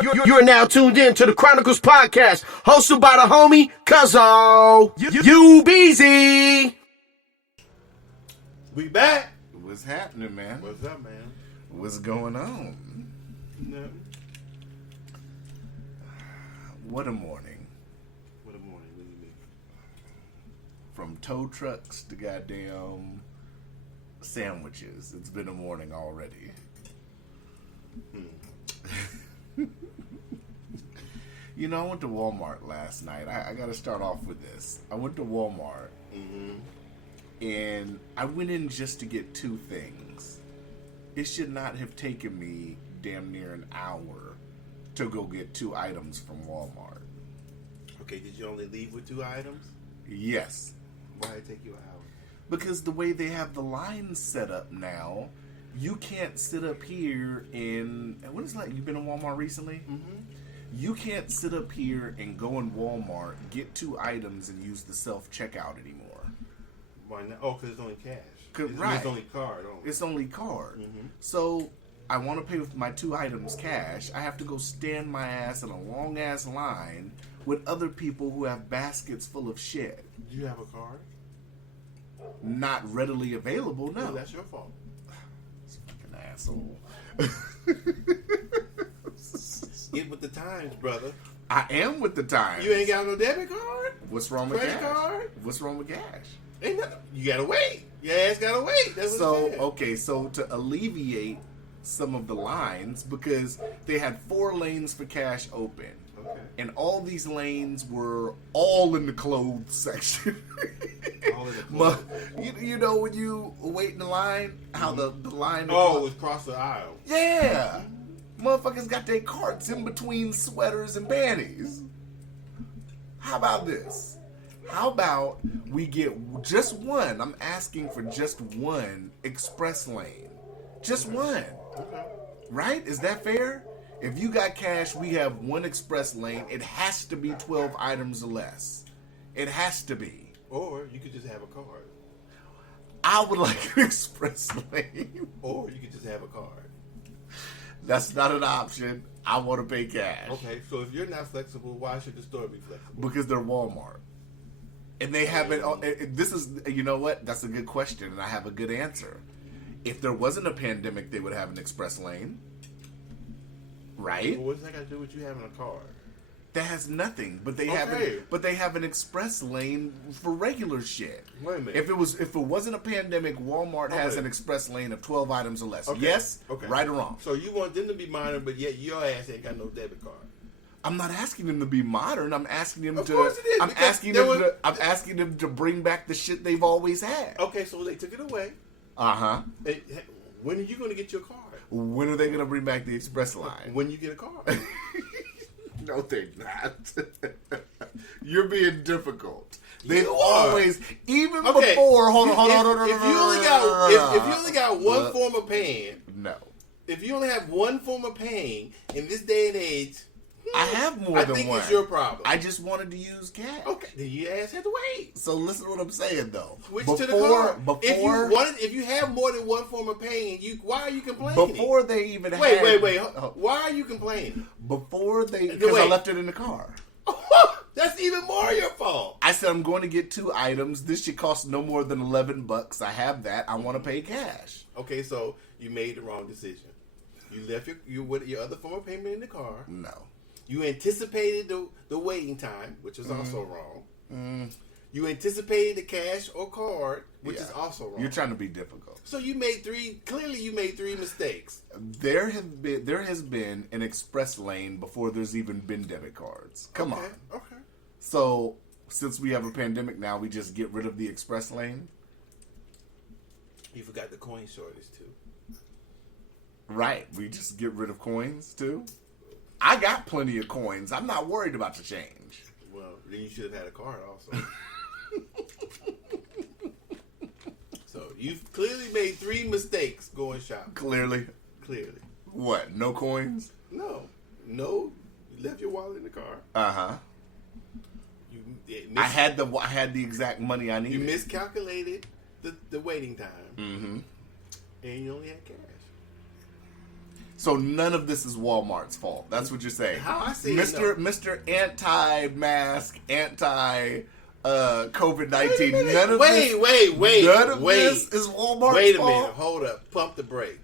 You're now tuned in to the Chronicles Podcast, hosted by the homie Cuzzo. You busy? We back. What's happening, man? What's up, man? What's going on? No. What a morning. What a morning. What do you mean? From tow trucks to goddamn sandwiches. It's been a morning already. You know, I went to Walmart last night. I got to start off with this. I went to Walmart, and I went in just to get two things. It should not have taken me damn near an hour to go get two items from Walmart. Okay, did you only leave with two items? Yes. Why did it take you an hour? Because the way they have the lines set up now, you can't sit up here and... What is it like? You've been in Walmart recently? Mm-hmm. You can't sit up here and go in Walmart, get two items, and use the self-checkout anymore. Why not? Oh, because it's only cash. Right. It's only card. Only. It's only card. Mm-hmm. So I want to pay with my two items cash. I have to go stand my ass in a long-ass line with other people who have baskets full of shit. Do you have a card? Not readily available, no. Oh, that's your fault. This fucking asshole. Get with the times, brother. I am with the times. You ain't got no debit card? What's wrong with Credit cash? card? What's wrong with cash? Ain't nothing. You gotta wait. Your ass gotta wait. That's what So, it said. okay, so to alleviate some of the lines, because they had 4 lanes for cash open. Okay. And all these lanes were all in the clothes section. All in the clothes. You know when you wait in the line, how the line... Oh, it's across the aisle. Yeah! Motherfuckers got their carts in between sweaters and panties. How about this? How about we get just one? I'm asking for just one express lane. Just one. Okay. Right? Is that fair? If you got cash, we have one express lane. It has to be 12 items or less. It has to be. Or you could just have a card. I would like an express lane. Or you could just have a card. That's not an option. I want to pay cash. Okay, so if you're not flexible, why should the store be flexible? Because they're Walmart. And they haven't... This is... You know what? That's a good question, and I have a good answer. If there wasn't a pandemic, they would have an express lane. Right? Well, what's that got to do with you having a card? That has nothing, but they Okay. have an express lane for regular shit. Wait a minute. If it wasn't a pandemic, Walmart has an express lane of 12 items or less. Okay. Yes? Okay. Right or wrong? So you want them to be modern, but yet your ass ain't got no debit card. I'm not asking them to be modern. I'm asking them Of to. course it is, I'm because asking there them was- to. I'm asking them to bring back the shit they've always had. Okay, so they took it away. Hey, When are you going to get your card? when are they going to bring back the express line? When you get a card. No, they're not. You're being difficult. They've You are. always, even Okay. before. Hold on. If you only got one form of paying, No. if you only have one form of paying in this day and age, I have more I than think one. it's your problem. I just wanted to use cash. Okay, then your ass had to wait. So listen to what I'm saying, though. Switch to the card. Before, If you have more than one form of paying, why are you complaining? before they even wait. Oh, Why are you complaining? before they, because I Wait. left it in the car. That's even more your fault. I said I'm going to get 2 items. This should cost no more than $11. I have that. I want to pay cash. Okay, so you made the wrong decision. You left your other form of payment in the car. No. You anticipated the waiting time, which is also wrong. You anticipated the cash or card, which is also wrong. You're trying to be difficult. So you made three mistakes. There has been an express lane before there's even been debit cards. Come on. Okay. So since we have a pandemic now, we just get rid of the express lane? You forgot the coin shortage too. Right. We just get rid of coins too? I got plenty of coins. I'm not worried about the change. Well, then you should have had a card also. So you've clearly made 3 mistakes going shopping. Clearly. What? No coins? No. You left your wallet in the car. Uh-huh. I had the exact money I needed. You miscalculated the waiting time. Mm-hmm. And you only had cash. So none of this is Walmart's fault. That's what you're saying. How I see Mr. Anti-mask, COVID-19. None of Wait. None of this is Walmart's fault. Wait a minute. Hold up. Pump the brakes.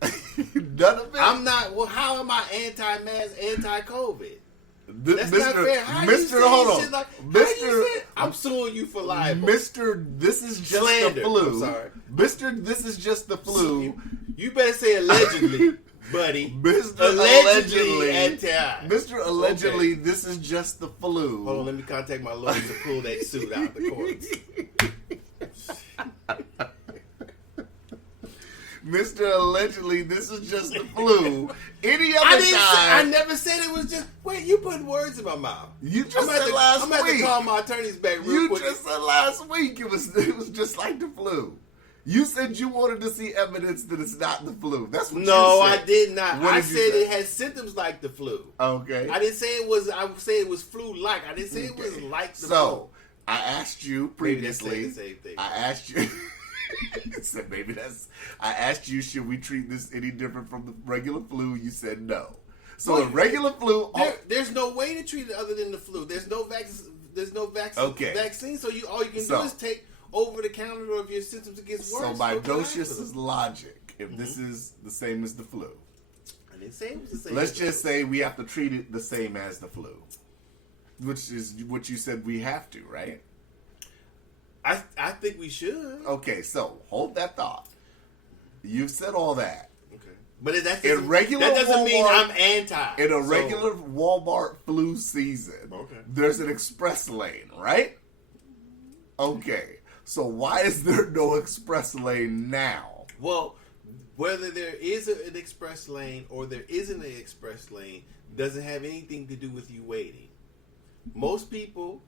None of it. I'm not. Well, how am I anti-mask, anti-COVID? That's Mr. not fair. How you Mr. say Hold on. shit like, Mr. I'm suing you for libel. Mr. This is just Slander. the flu. I'm sorry. Mr. This is just the flu. You better say allegedly, buddy. Mr. Allegedly anti. Mr. Allegedly, Okay. This is just the flu. Hold on, let me contact my lawyer to pull that suit out the courts. Mr. Allegedly, this is just the flu. Any other I time, never said it was just. Wait, you putting words in my mouth. you just I'm said last I'm going week. to call my attorneys back real You quick. just said last week it was just like the flu. You said you wanted to see evidence that it's not the flu. That's what No, you said. I did not. What I did you said say? it had symptoms like the flu. Okay. I didn't say it was. I said it was flu-like. I didn't say it was like the flu. So, I asked you Maybe they say previously. the same thing. I asked you. So maybe that's. I asked you, should we treat this any different from the regular flu? You said no. So Well, the regular flu. There's no way to treat it other than the flu. There's no vaccine. Okay. Vaccine. So all you can So- do is take over the counter, or if your symptoms get worse. So by go to the Docious' hospital. logic, if this is the same as the flu, I didn't say it was the same. let's just say we have to treat it the same as the flu, which is what you said we have to, right? I think we should. Okay, so hold that thought. You've said all that. Okay. But that In regular doesn't mean Walmart- I'm anti. In a So- regular Walmart flu season, Okay. there's an express lane, right? Okay, so why is there no express lane now? Well, whether there is an express lane or there isn't an express lane doesn't have anything to do with you waiting. Most people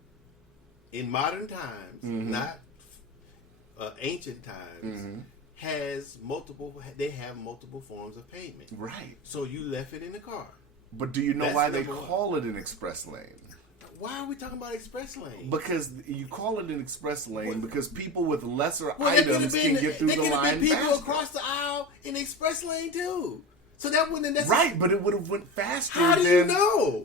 in modern times, not ancient times, they have multiple forms of payment. Right. So you left it in the car. But do you know That's why they number one. call it an express lane? Why are we talking about express lane? Because you call it an express lane because people with lesser Well, there items can get through the there could have line been people faster. across the aisle in the express lane too. So that wouldn't Right, but it would have went faster. How do you know?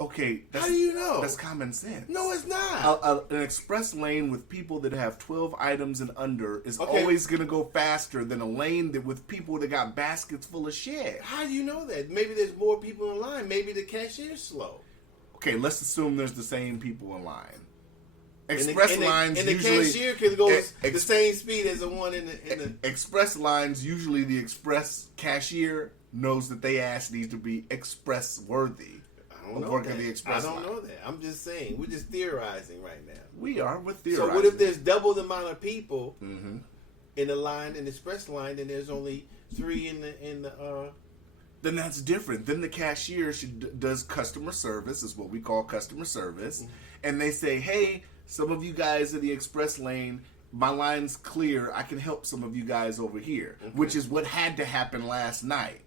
Okay, that's, How do you know? That's common sense. No, it's not. An express lane with people that have 12 items and under is Okay. always going to go faster than a lane that with people that got baskets full of shit. How do you know that? Maybe there's more people in line. Maybe the cashier's slow. Okay, let's assume there's the same people in line. And Express the, lines and the usually cashier can go the ex- same speed as the one in the. express lines usually the express cashier knows that they ass needs to be express worthy. I don't know working that. the express I don't line. know that. I'm just saying. We're just theorizing right now. We are with theorizing. So what if there's double the amount of people Mm-hmm. in the line, in the express line, and there's only 3 in the Then that's different. Then the cashier does customer service, is what we call customer service, and they say, "Hey, some of you guys in the express lane, my line's clear. I can help some of you guys over here," which is what had to happen last night.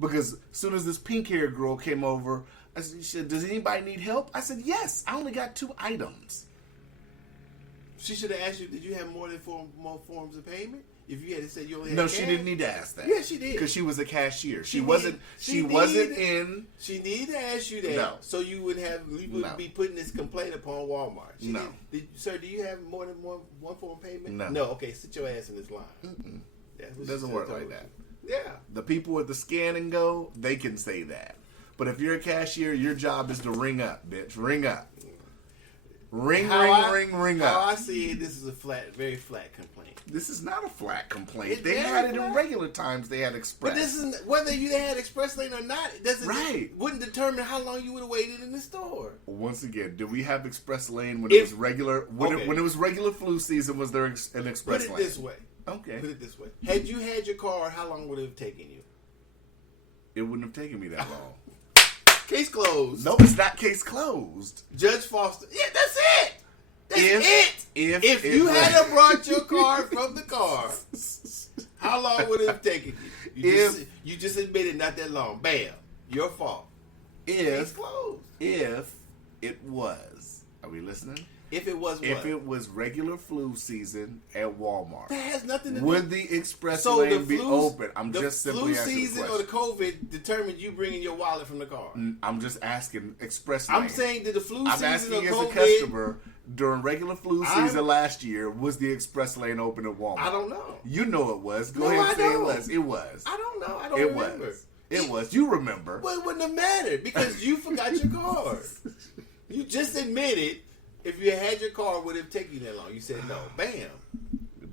Because as soon as this pink-haired girl came over, I said, she said, "Does anybody need help?" I said, "Yes. I only got 2 items." She should have asked you, did you have more than more forms of payment? If you had said you only had No, cash? she didn't need to ask that. Yeah, she did. Because she was a cashier. She She wasn't needed- in. She needed to ask you that, No. so you would No. be putting this complaint upon Walmart. No. Sir, do you have more than one form of payment? No. Okay, sit your ass in this line. That's what It she doesn't said work to like her. that. Yeah. The people with the scan and go, they can say that. But if you're a cashier, your job is to ring up, bitch. Ring up. Ring How up. I see it, this is a very flat complaint. This is not a flat complaint. It's They very had it in flat. regular times. They had express. But this is whether you had express lane or not. It doesn't Right. wouldn't determine how long you would have waited in the store. Once again, did we have express lane when it was regular? When Okay. it was regular flu season, was there an Put express it lane? this way. Okay. Put it this way. Had you had your card, how long would it have taken you? It wouldn't have taken me that long. Case closed. No, it's not case closed. Judge Foster. Yeah, that's it. That's If- it. if you it had was- to brought your card from the car, how long would it have taken you? You just admitted not that long. Bam. Your fault. Case If closed. if it was, are we listening? If it was what? If it was regular flu season at Walmart, that has nothing to do. Would the express So lane the be open? I'm just simply flu asking season the or the question. COVID determined you bringing your wallet from the car. I'm just asking express lane. I'm saying that the flu I'm season asking or as a COVID. customer during regular flu season last year, was the express lane open at Walmart? I don't know. You know it was. Go No, ahead I and say don't. it was. It was. I don't know. I don't It remember. was. It was. You remember. Well, it wouldn't have mattered because you forgot your card. You just admitted if you had your card, would have taken you that long. You said no. Bam.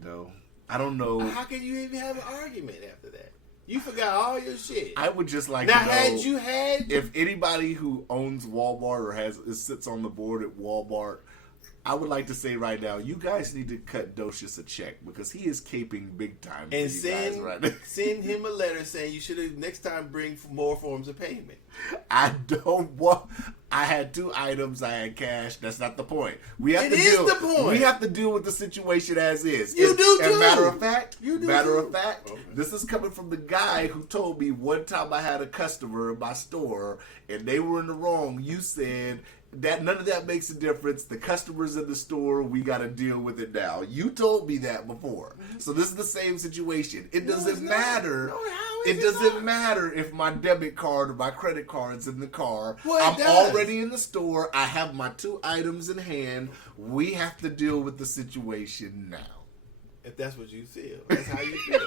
No. I don't know. How can you even have an argument after that? You forgot all your shit. I would just like Now, to know had you had... if anybody who owns Walmart or sits on the board at Walmart, I would like to say right now, you guys need to cut Docious a check because he is caping big time. And for you guys right now. send him a letter saying you should have next time bring more forms of payment. I don't want. I had 2 items. I had cash. That's not the point. We have It to is deal. the point. We have to deal with the situation as is. You do And too. matter of fact, You do matter too. of fact, Okay. this is coming from the guy who told me one time I had a customer in my store and they were in the wrong. You said that none of that makes a difference. The customer's in the store. We got to deal with it now. You told me that before. So this is the same situation. It No, doesn't it's not. matter. No, how is It it doesn't not? matter if my debit card or my credit card's in the car. Well, it I'm does. already in the store. I have my 2 items in hand. We have to deal with the situation now. If that's what you feel. That's how you feel.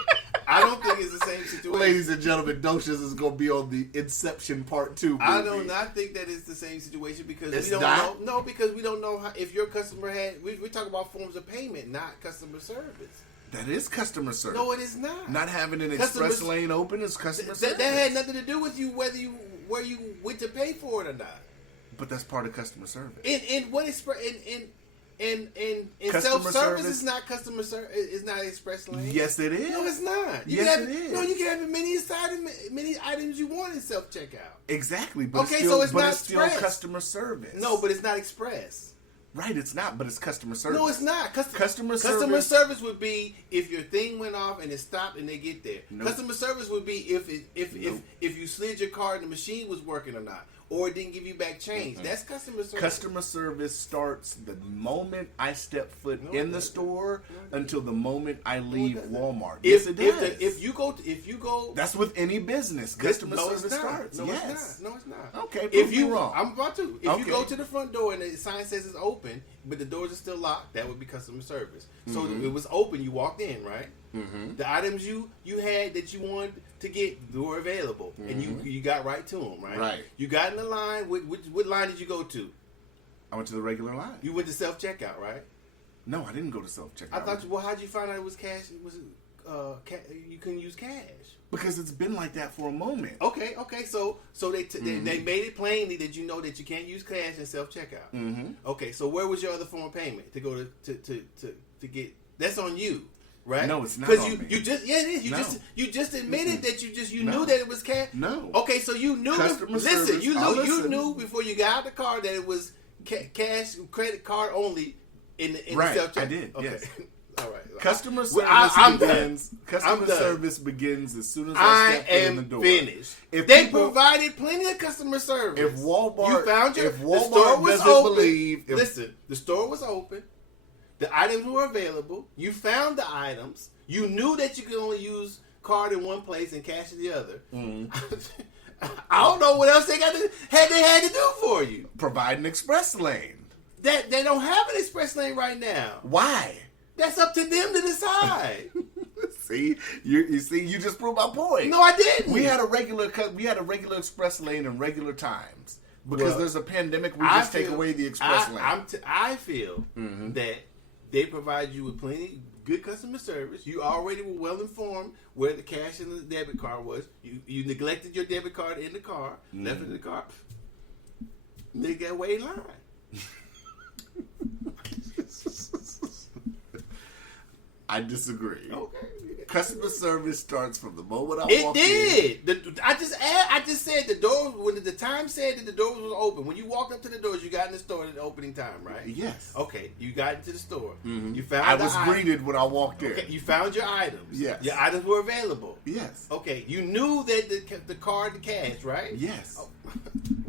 I don't think it's the same situation. Ladies and gentlemen, Docious is going to be on the Inception Part 2 movie. I do not think that it's the same situation because It's we don't not? know. No, because we don't know how, if your customer had. We talk about forms of payment, not customer service. That is customer service. No, it is not. Not having an Customer- express lane open is customer service. That had nothing to do with you where you went to pay for it or not. But that's part of customer service. In what express in Customer self service service? is not customer service. It's not express lane. Yes, it is. No, it's not. You Yes, can have, it is. No, you can have many items you want in self checkout. Exactly. But Okay, it's still, so it's but not it's still express. customer service. No, but it's not express. Right, it's not, but it's customer service. No, it's not. Customer Customer service- service would be if your thing went off and it stopped and they get there. Nope. Customer service would be if you slid your card and the machine was working or not, or it didn't give you back change. That's customer service. Customer service starts the moment I step foot No, in it the doesn't. store No, it until the moment I leave doesn't. Walmart. If Yes, it does. if you go, That's with any business. Customer no, service it's not. starts. No, yes. it's not. No, it's not. Okay, prove If me you wrong. I'm about to. If Okay. you go to the front door and the sign says it's open, but the doors are still locked, that would be customer service. So Mm-hmm. it was open. You walked in, right? The items you had that you wanted to get, they were available, and you got right to them, right? Right. You got in the line. What line did you go to? I went to the regular line. You went to self checkout, right? No, I didn't go to self checkout. I thought. Well, how'd you find out it was cash? It was you couldn't use cash. because it's been like that for a moment. Okay. So they made it plainly that you know that you can't use cash in self checkout. Mm-hmm. Okay, so where was your other form of payment to go to get? That's on you, right? No, it's not Because on me. you just it is. No. You just admitted that you No. knew that it was cash. No. Okay, so you knew. Customer Listen, service, you I'll knew listen. before you got out the car that it was cash credit card only in the Right, self checkout. I did, Okay. yes. All right. Customer Well, service I'm done. begins. Customer I'm done. service begins as soon as I I step in the am door. finished. If They people- provided plenty of customer service. If Walmart, you found if the Walmart store was doesn't open. believe, if, Listen, the store was open. The items were available. You found the items. You knew that you could only use card in one place and cash in the other. I don't know what else they had to do for you. provide an express lane. That they don't have an express lane right now. Why? That's up to them to decide. See, you see, you just proved my point. No, I didn't. We had a regular express lane in regular times because Well, there's a pandemic. We I just take feel- away the express I, lane. I feel that they provide you with plenty good customer service. You already were well informed where the cash and the debit card was. You neglected your debit card in the car, left it in the car. They got way in line. I disagree. Okay. Customer service starts from the moment I It walk in. did. I just said the door when the time said that the doors was open. When you walked up to the doors, you got in the store at the opening time, right? Yes. Okay. You got into the store. You found. I the was item. greeted when I walked in. Okay. You found your items. Yes. Your items were available. Yes. Okay. You knew that the card and cash, right? Yes.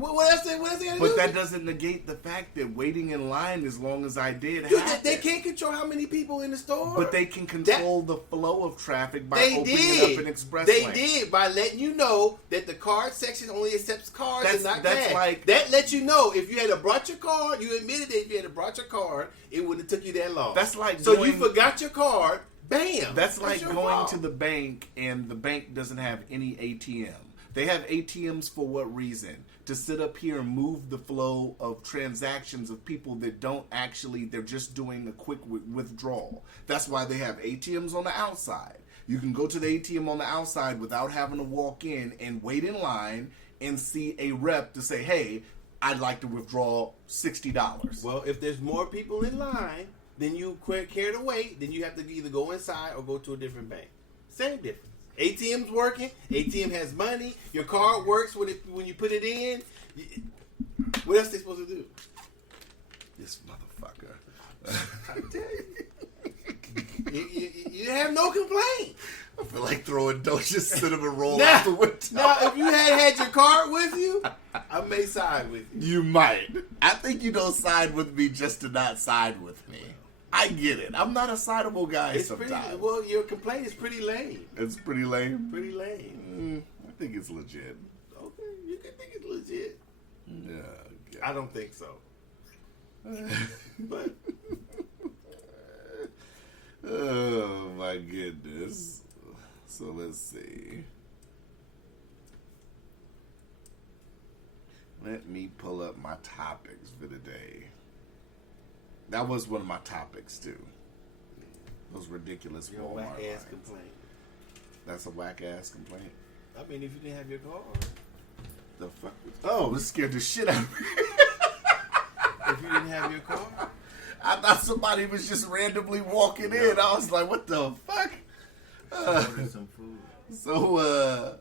What else they got to do? But that doesn't negate the fact that waiting in line as long as I did Dude, happened. they can't control how many people in the store. But they can control the flow of traffic by They opening up an express They lane. did by letting you know that the card section only accepts cards and not That's cash. like- that lets you know if you had brought your card. You admitted that if you had brought your card, it wouldn't have took you that long. That's like so going- you forgot your card. Bam. That's like your going fault. to the bank and the bank doesn't have any ATM. They have ATMs for what reason? To sit up here and move the flow of transactions of people that don't actually, they're just doing a quick withdrawal. That's why they have ATMs on the outside. You can go to the ATM on the outside without having to walk in and wait in line and see a rep to say, hey, I'd like to withdraw $60. Well, if there's more people in line than you care to wait, then you have to either go inside or go to a different bank. Same difference. ATM's working. ATM has money. Your card works when you put it in. What else they supposed to do? This motherfucker. I tell you. You have no complaint. I feel like throwing Docious cinnamon roll Now, out the window. now, if you had your card with you, I may side with you. You might. I think you don't side with me just to not side with me. I get it. I'm not a sideable guy sometimes. Well, your complaint is pretty lame. It's pretty lame. Pretty lame. I think it's legit. Okay, you can think it's legit. Yeah. I don't think so. But Oh my goodness. So let's see. Let me pull up my topics for the day. That was one of my topics too. Those ridiculous your Walmart whack ass lines. complaint. That's a whack ass complaint. I mean, if you didn't have your card, The fuck? Oh, this scared the shit out of me. if you didn't have your card, I thought somebody was just randomly walking in. I was like, what the fuck? order some food. So,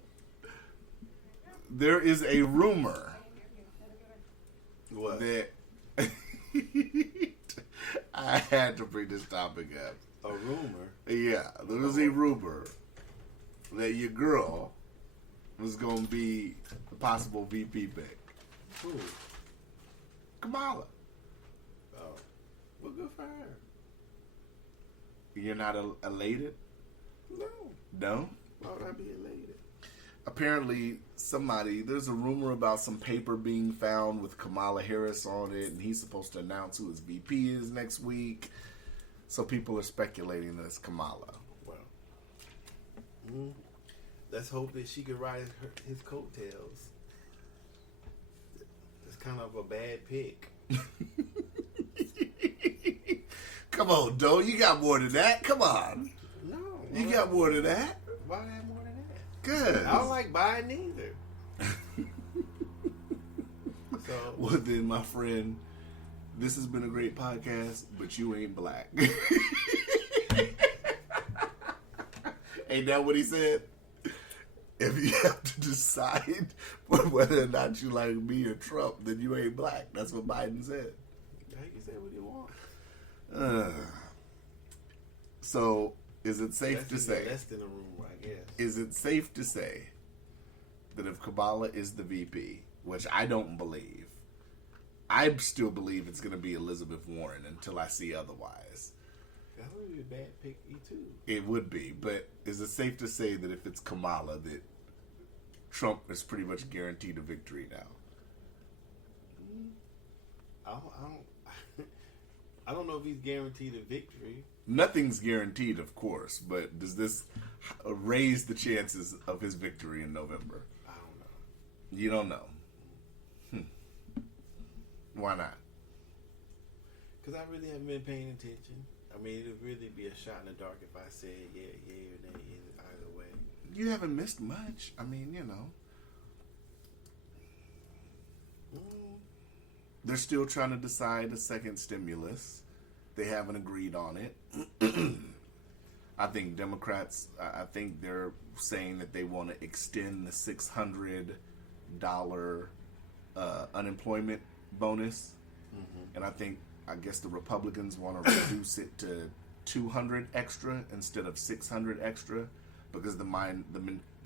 there is a rumor What? that I had to bring this topic up. A rumor. Yeah, there was a rumor that your girl was going to be the possible VP pick. Who? Kamala. Oh, well, good for her. You're not elated? No, No? why would I be elated? Apparently, there's a rumor about some paper being found with Kamala Harris on it, and he's supposed to announce who his VP is next week. So people are speculating that it's Kamala. Well, let's hope that she could ride his coattails. It's kind of a bad pick. Come on, Doe, you got more than that. Come on. No. You got more than that. Why do I have more than that? Good. I don't like Biden either. So, Well, then, my friend, this has been a great podcast, but you ain't black. Ain't that what he said? If you have to decide whether or not you like me or Trump, then you ain't black. That's what Biden said. he can say what he wants. So, is it safe to say? Less than a rumor, I guess. Is it safe to say that if Kamala is the VP, which I don't believe, I still believe it's going to be Elizabeth Warren until I see otherwise. That would be a bad pick, too. It would be, but is it safe to say that if it's Kamala, that Trump is pretty much guaranteed a victory now? I don't know if he's guaranteed a victory. Nothing's guaranteed, of course, but does this raise the chances of his victory in November? I don't know. You don't know. Why not? Because I really haven't been paying attention. I mean, it would really be a shot in the dark if I said yeah or nay either way. You haven't missed much. I mean, you know. They're still trying to decide a second stimulus. They haven't agreed on it. I think Democrats, I think they're saying that they want to extend the $600 unemployment bonus. And I guess the Republicans want to reduce it to $200 extra instead of $600 extra. because the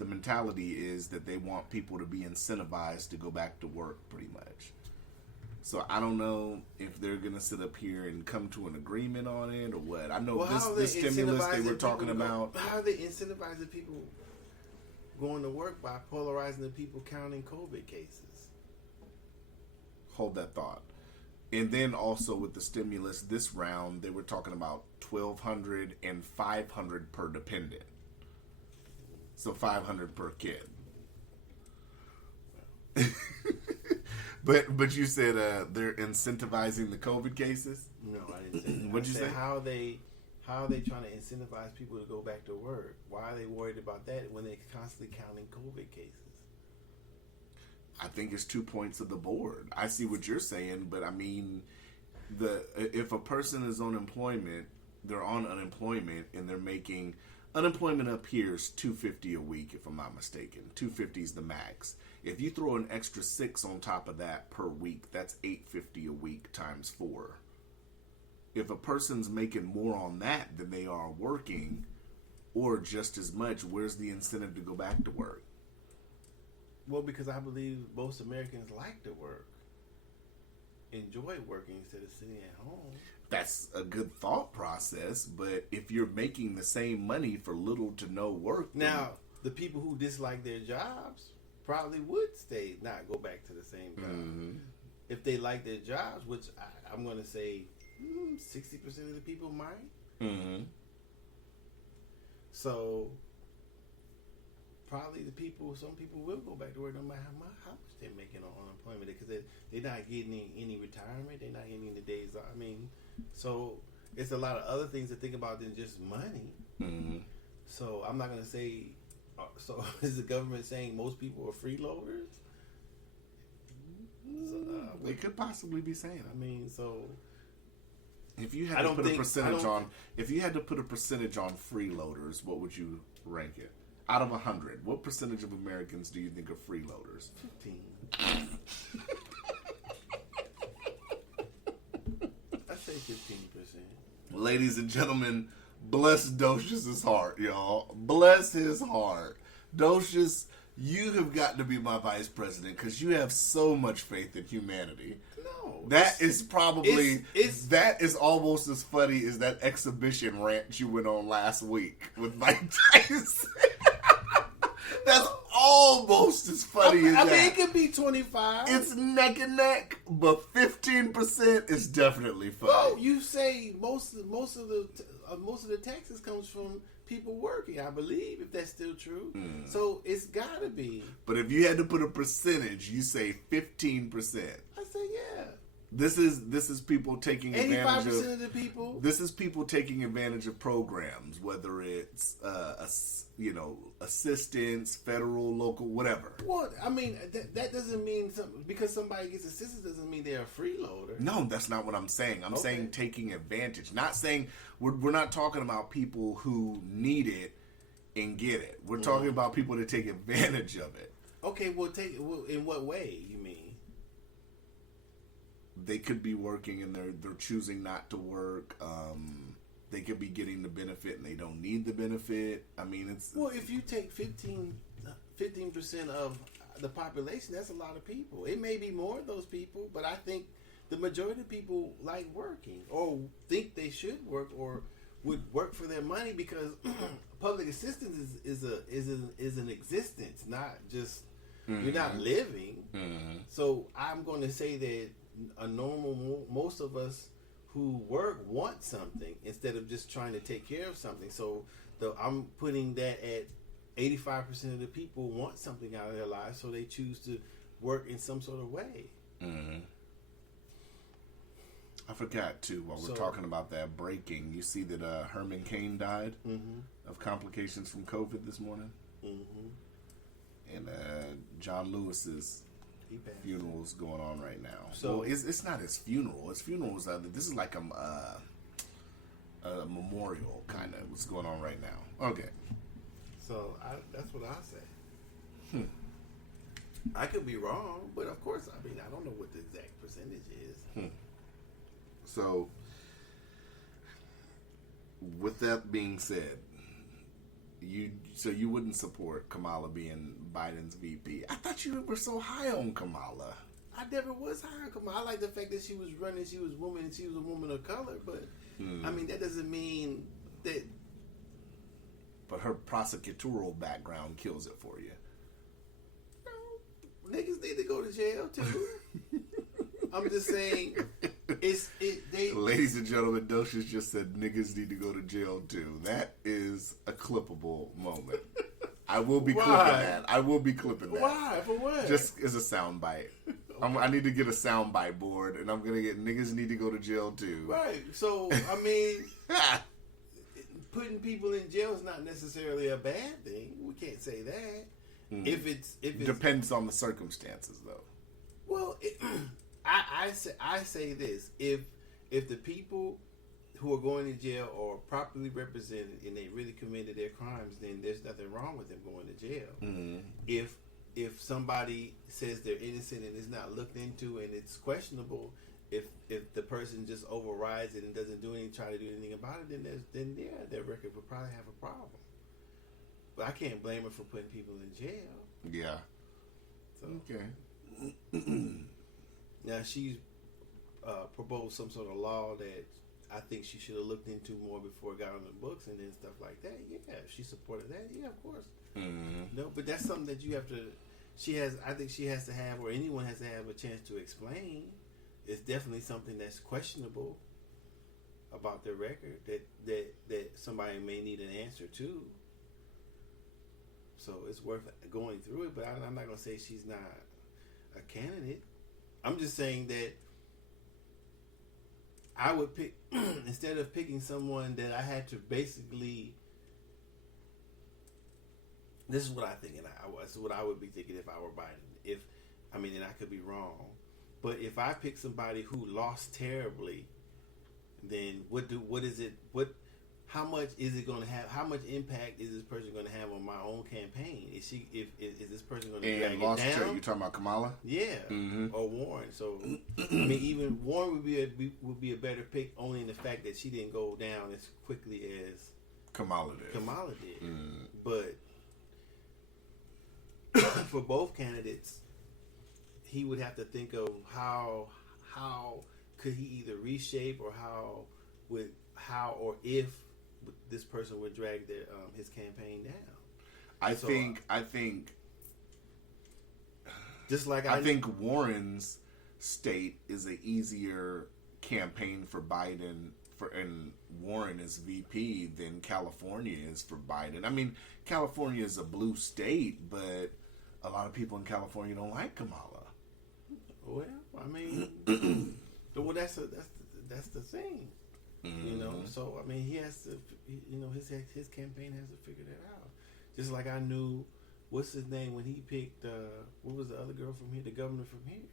mentality is that they want people to be incentivized to go back to work, pretty much. So I don't know if they're gonna sit up here and come to an agreement on it or what. I know this stimulus they were talking about. How are they incentivizing people going to work by polarizing the people counting COVID cases? Hold that thought. And then also with the stimulus this round, they were talking about $1,200 and $500 per dependent. So $500 per kid. But you said they're incentivizing the COVID cases? No, I didn't say that. What'd you say? How are they trying to incentivize people to go back to work? Why are they worried about that when they're constantly counting COVID cases? I think it's 2 points of the board. I see what you're saying, but I mean, if a person is on unemployment, they're on unemployment and they're making unemployment up here is $250 a week, if I'm not mistaken. $250 is the max. If you throw an extra $6 on top of that per week, that's $850 a week times 4. If a person's making more on that than they are working, or just as much, where's the incentive to go back to work? Well, because I believe most Americans like to work, enjoy working instead of sitting at home. That's a good thought process, but if you're making the same money for little to no work... Now, the people who dislike their jobs probably would not go back to the same job. Mm-hmm. If they like their jobs, which I'm going to say 60% of the people might. Mm-hmm. So... probably some people will go back to work no matter how much they're making on unemployment, because they're not getting any retirement, they're not getting any days off. I mean, so it's a lot of other things to think about than just money. Mm-hmm. So I'm not going to say, so is the government saying most people are freeloaders? So, they could possibly be saying it. I mean, so... If you had to put a percentage on freeloaders, what would you rank it? Out of 100, what percentage of Americans do you think are freeloaders? 15. I'd say 15%. Ladies and gentlemen, bless Docious' heart, y'all. Bless his heart. Docious, you have got to be my vice president because you have so much faith in humanity. No. That is probably... that is almost as funny as that exhibition rant you went on last week with Mike Tyson. That's almost as funny as that. I mean, it could be 25. It's neck and neck, but 15% is definitely funny. Well, you say most of the taxes comes from people working, I believe, if that's still true. Mm. So it's got to be. But if you had to put a percentage, you say 15%. I say yeah. This is people taking advantage of 85% of the people. This is people taking advantage of programs, whether it's assistance, federal, local, whatever. Well, I mean that doesn't mean because somebody gets assistance doesn't mean they're a freeloader. No, that's not what I'm saying. I'm saying taking advantage. Not saying we're not talking about people who need it and get it. We're talking about people that take advantage of it. Okay, well, in what way you mean? They could be working and they're choosing not to work. They could be getting the benefit and they don't need the benefit. I mean, it's... Well, if you take 15% of the population, that's a lot of people. It may be more of those people, but I think the majority of people like working or think they should work or would work for their money because public assistance is an existence, not just... Mm-hmm. You're not living. Mm-hmm. So I'm going to say that most of us who work want something instead of just trying to take care of something. So I'm putting that at 85% of the people want something out of their lives, so they choose to work in some sort of way. Mm-hmm. I forgot too, while we're talking about that breaking, you see that Herman Cain died of complications from COVID this morning? Mm-hmm. And John Lewis's funeral is going on right now. So it's not his funeral. His funeral is this is like a memorial kind of what's going on right now. Okay. So that's what I say. I could be wrong, but of course, I mean, I don't know what the exact percentage is. So, with that being said, So you wouldn't support Kamala being Biden's VP? I thought you were so high on Kamala. I never was high on Kamala. I like the fact that she was running, she was a woman, and she was a woman of color. But I mean, that doesn't mean that. But her prosecutorial background kills it for you. Niggas need to go to jail too. I'm just saying, Ladies and gentlemen, Docious just said niggas need to go to jail too. That is a clippable moment. I will be clipping that. I will be clipping that. Why? For what? Just as a soundbite. I need to get a soundbite board, and I'm gonna get niggas need to go to jail too. Right. So I mean, putting people in jail is not necessarily a bad thing. We can't say that. If it's depends on the circumstances, though. Well, I say this: if the people who are going to jail are properly represented and they really committed their crimes, then there's nothing wrong with them going to jail. If somebody says they're innocent and it's not looked into and it's questionable, if the person just overrides it and doesn't try to do anything about it, then their record would probably have a problem. But I can't blame her for putting people in jail. Yeah. So, okay. Now she's proposed some sort of law that I think she should have looked into more before it got on the books and then stuff like that. Yeah, if she supported that, yeah, of course. No, but that's something that you have to. I think she has to have, or anyone has to have a chance to explain. It's definitely something that's questionable about their record that somebody may need an answer to. So it's worth going through it, but I'm not going to say she's not a candidate. I'm just saying that I would pick, instead of picking someone that I had to basically, this is what I think, and this is what I would be thinking if I were Biden. And I could be wrong, but if I pick somebody who lost terribly, then how much is it going to have? How much impact is this person going to have on my own campaign? Is this person going to drag it down? You talking about Kamala? Yeah, or Warren. So I mean, even Warren would be a better pick only in the fact that she didn't go down as quickly as Kamala did. But for both candidates, he would have to think of how could he either reshape or how or if this person would drag his campaign down. I think just like I think Warren's state is an easier campaign for Biden and Warren as VP than California is for Biden. I mean, California is a blue state, but a lot of people in California don't like Kamala. Well, I mean, that's the thing. You know, so I mean, he has to. You know, his campaign has to figure that out. Just like I knew, what's his name when he picked what was the other girl from here, the governor from here,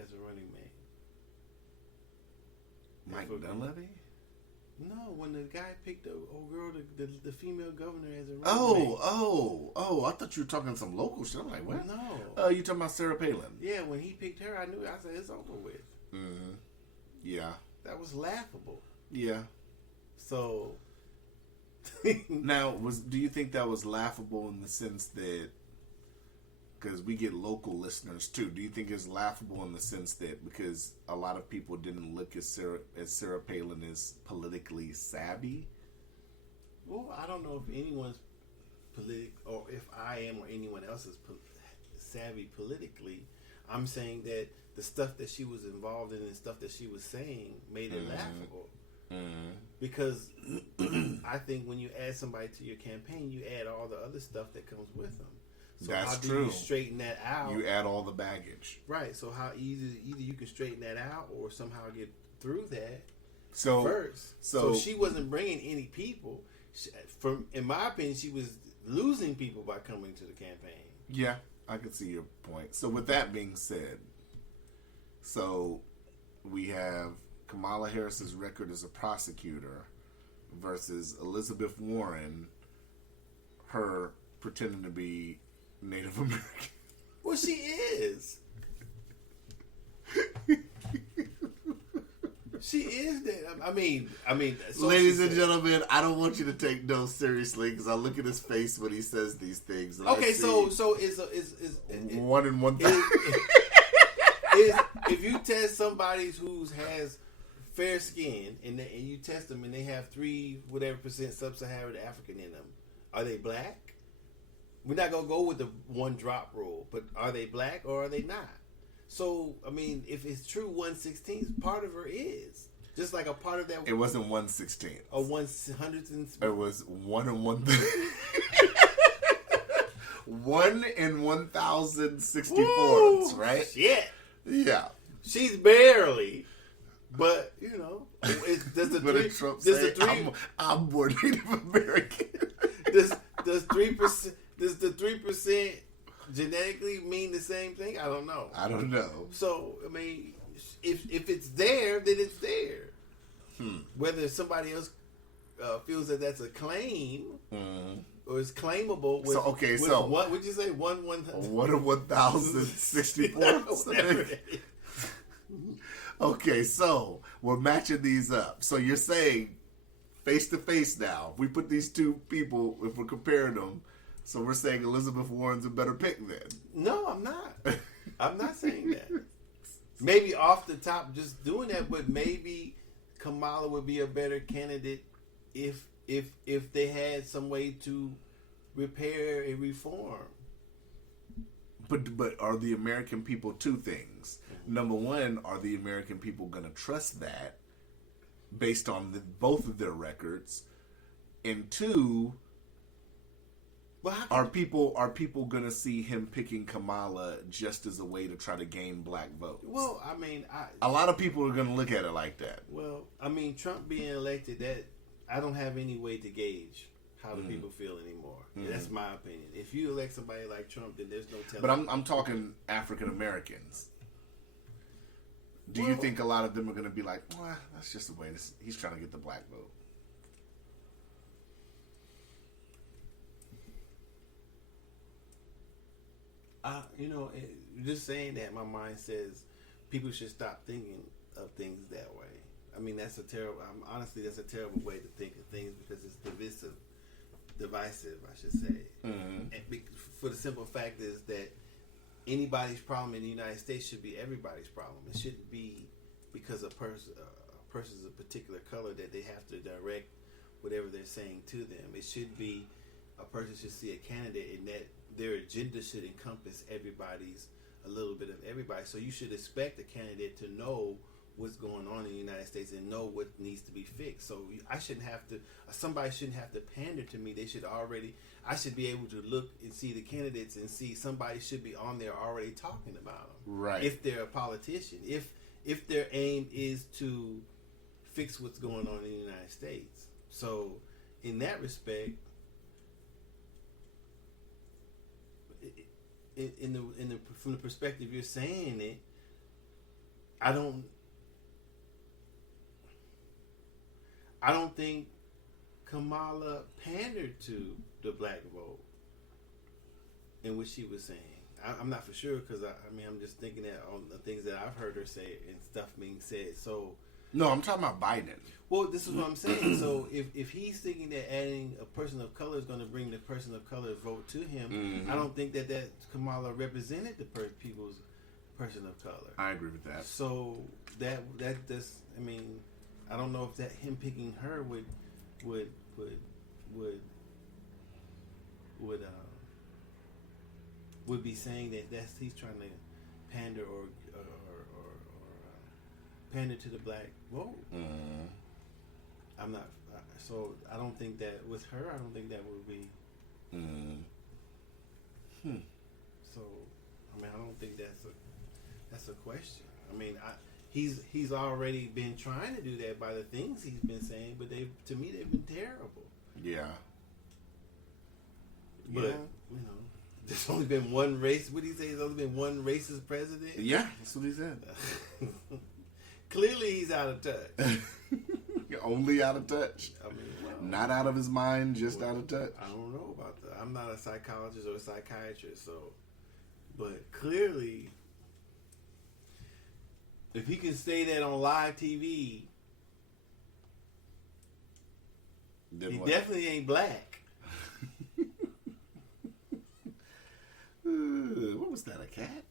as a running mate. Mike Dunleavy? No, when the guy picked the old girl, the female governor as a running mate. Oh! I thought you were talking some local shit. I'm like, what? No. You talking about Sarah Palin? Yeah, when he picked her, I said it's over with. Yeah. That was laughable. Yeah. So now, do you think that was laughable in the sense that, because we get local listeners too, do you think it's laughable in the sense that because a lot of people didn't look at Sarah Palin as politically savvy? Well, I don't know if anyone's or if I am or anyone else is savvy politically. I'm saying that the stuff that she was involved in and stuff that she was saying made it laughable. Because I think when you add somebody to your campaign, you add all the other stuff that comes with them. So That's how do true. You straighten that out? You add all the baggage. Right. So how either you can straighten that out or somehow get through that first. So she wasn't bringing any people. In my opinion, she was losing people by coming to the campaign. Yeah, I can see your point. So with that being said, so we have Kamala Harris's record as a prosecutor versus Elizabeth Warren, her pretending to be Native American. Well, she is. She is that. I mean. So ladies and gentlemen, I don't want you to take no seriously because I look at his face when he says these things. And okay, so it's 1 in 1,000. If you test somebody who has fair skin and you test them and they have 3% sub-Saharan African in them, are they black? We're not gonna go with the one drop rule, but are they black or are they not? So I mean, if it's true 1/16, part of her is just like a part of that. It wasn't 1/16. A 1/100. It was 1 in 1. 1 in 1,064, right? Yeah. Yeah. She's barely, but does the But three? Trump Does say, the 3? I'm more Native American. Does 3%? Does the 3% genetically mean the same thing? I don't know. I don't know. So I mean, if it's there, then it's there. Whether somebody else feels that that's a claim or it's claimable. With, so what would you say? 1 in 1,064. Okay, so we're matching these up. So you're saying face to face now. If we put these two people, if we're comparing them, so we're saying Elizabeth Warren's a better pick then. No, I'm not. I'm not saying that. Maybe off the top, just doing that, but maybe Kamala would be a better candidate if they had some way to repair and reform. But are the American people two things? Number one, are the American people going to trust that based on both of their records? And two, are people going to see him picking Kamala just as a way to try to gain black votes? Well, I mean, a lot of people are going to look at it like that. Well, I mean, Trump being elected, that I don't have any way to gauge how the people feel anymore. That's my opinion. If you elect somebody like Trump, then there's no telling. But I'm talking African Americans. Do you think a lot of them are going to be like, well, that's just the way he's trying to get the black vote? Just saying that, my mind says people should stop thinking of things that way. I mean, that's a terrible way to think of things because it's divisive, I should say. And for the simple fact is that anybody's problem in the United States should be everybody's problem. It shouldn't be because a person's a particular color that they have to direct whatever they're saying to them. It should be a person should see a candidate and that their agenda should encompass a little bit of everybody. So you should expect a candidate to know what's going on in the United States and know what needs to be fixed. So somebody shouldn't have to pander to me. I should be able to look and see the candidates and see somebody should be on there already talking about them. Right. If they're a politician, if their aim is to fix what's going on in the United States. So in that respect, from the perspective you're saying it, I don't think Kamala pandered to the black vote in what she was saying. I'm not for sure because I'm just thinking that on the things that I've heard her say and stuff being said. So no, I'm talking about Biden. Well, this is what I'm saying. So if he's thinking that adding a person of color is going to bring the person of color vote to him, I don't think that Kamala represented the people's person of color. I agree with that. So that I don't know if that him picking her would be saying that he's trying to pander or pander to the black vote. I'm not. So I don't think that with her. I don't think that would be. So I don't think that's a question. He's already been trying to do that by the things he's been saying, but they've been terrible. Yeah. But there's only been one race. What did he say? There's only been one racist president. Yeah, that's what he said. Clearly, he's out of touch. Only out of touch. Not out of his mind, just out of touch. I don't know about that. I'm not a psychologist or a psychiatrist, but clearly, if he can say that on live TV Then he what? definitely ain't black. What was that? A cat?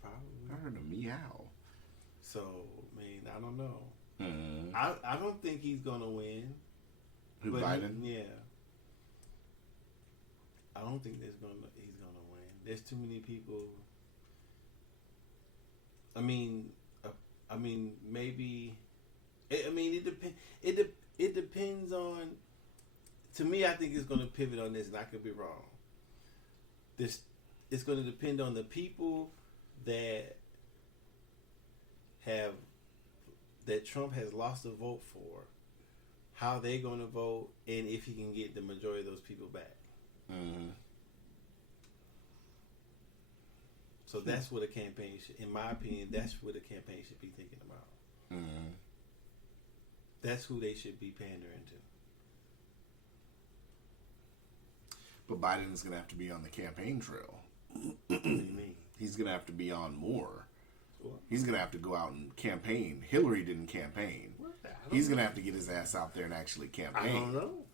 Probably. I heard a meow. So, I mean, I don't know. Mm. I don't think he's gonna win. Who, But Biden? Yeah. I don't think he's gonna win. There's too many people. I mean, maybe. It depends. It depends on. To me, I think it's gonna pivot on this, and I could be wrong. It's going to depend on the people that Trump has lost a vote for, how they're going to vote, and if he can get the majority of those people back. Mm-hmm. So that's what a campaign should, in my opinion, that's what a campaign should be thinking about. Mm-hmm. That's who they should be pandering to. But Biden's going to have to be on the campaign trail. What do you mean? He's going to have to be on more. What? He's going to have to go out and campaign. Hillary didn't campaign. He's going to have to get his ass out there and actually campaign. I don't know.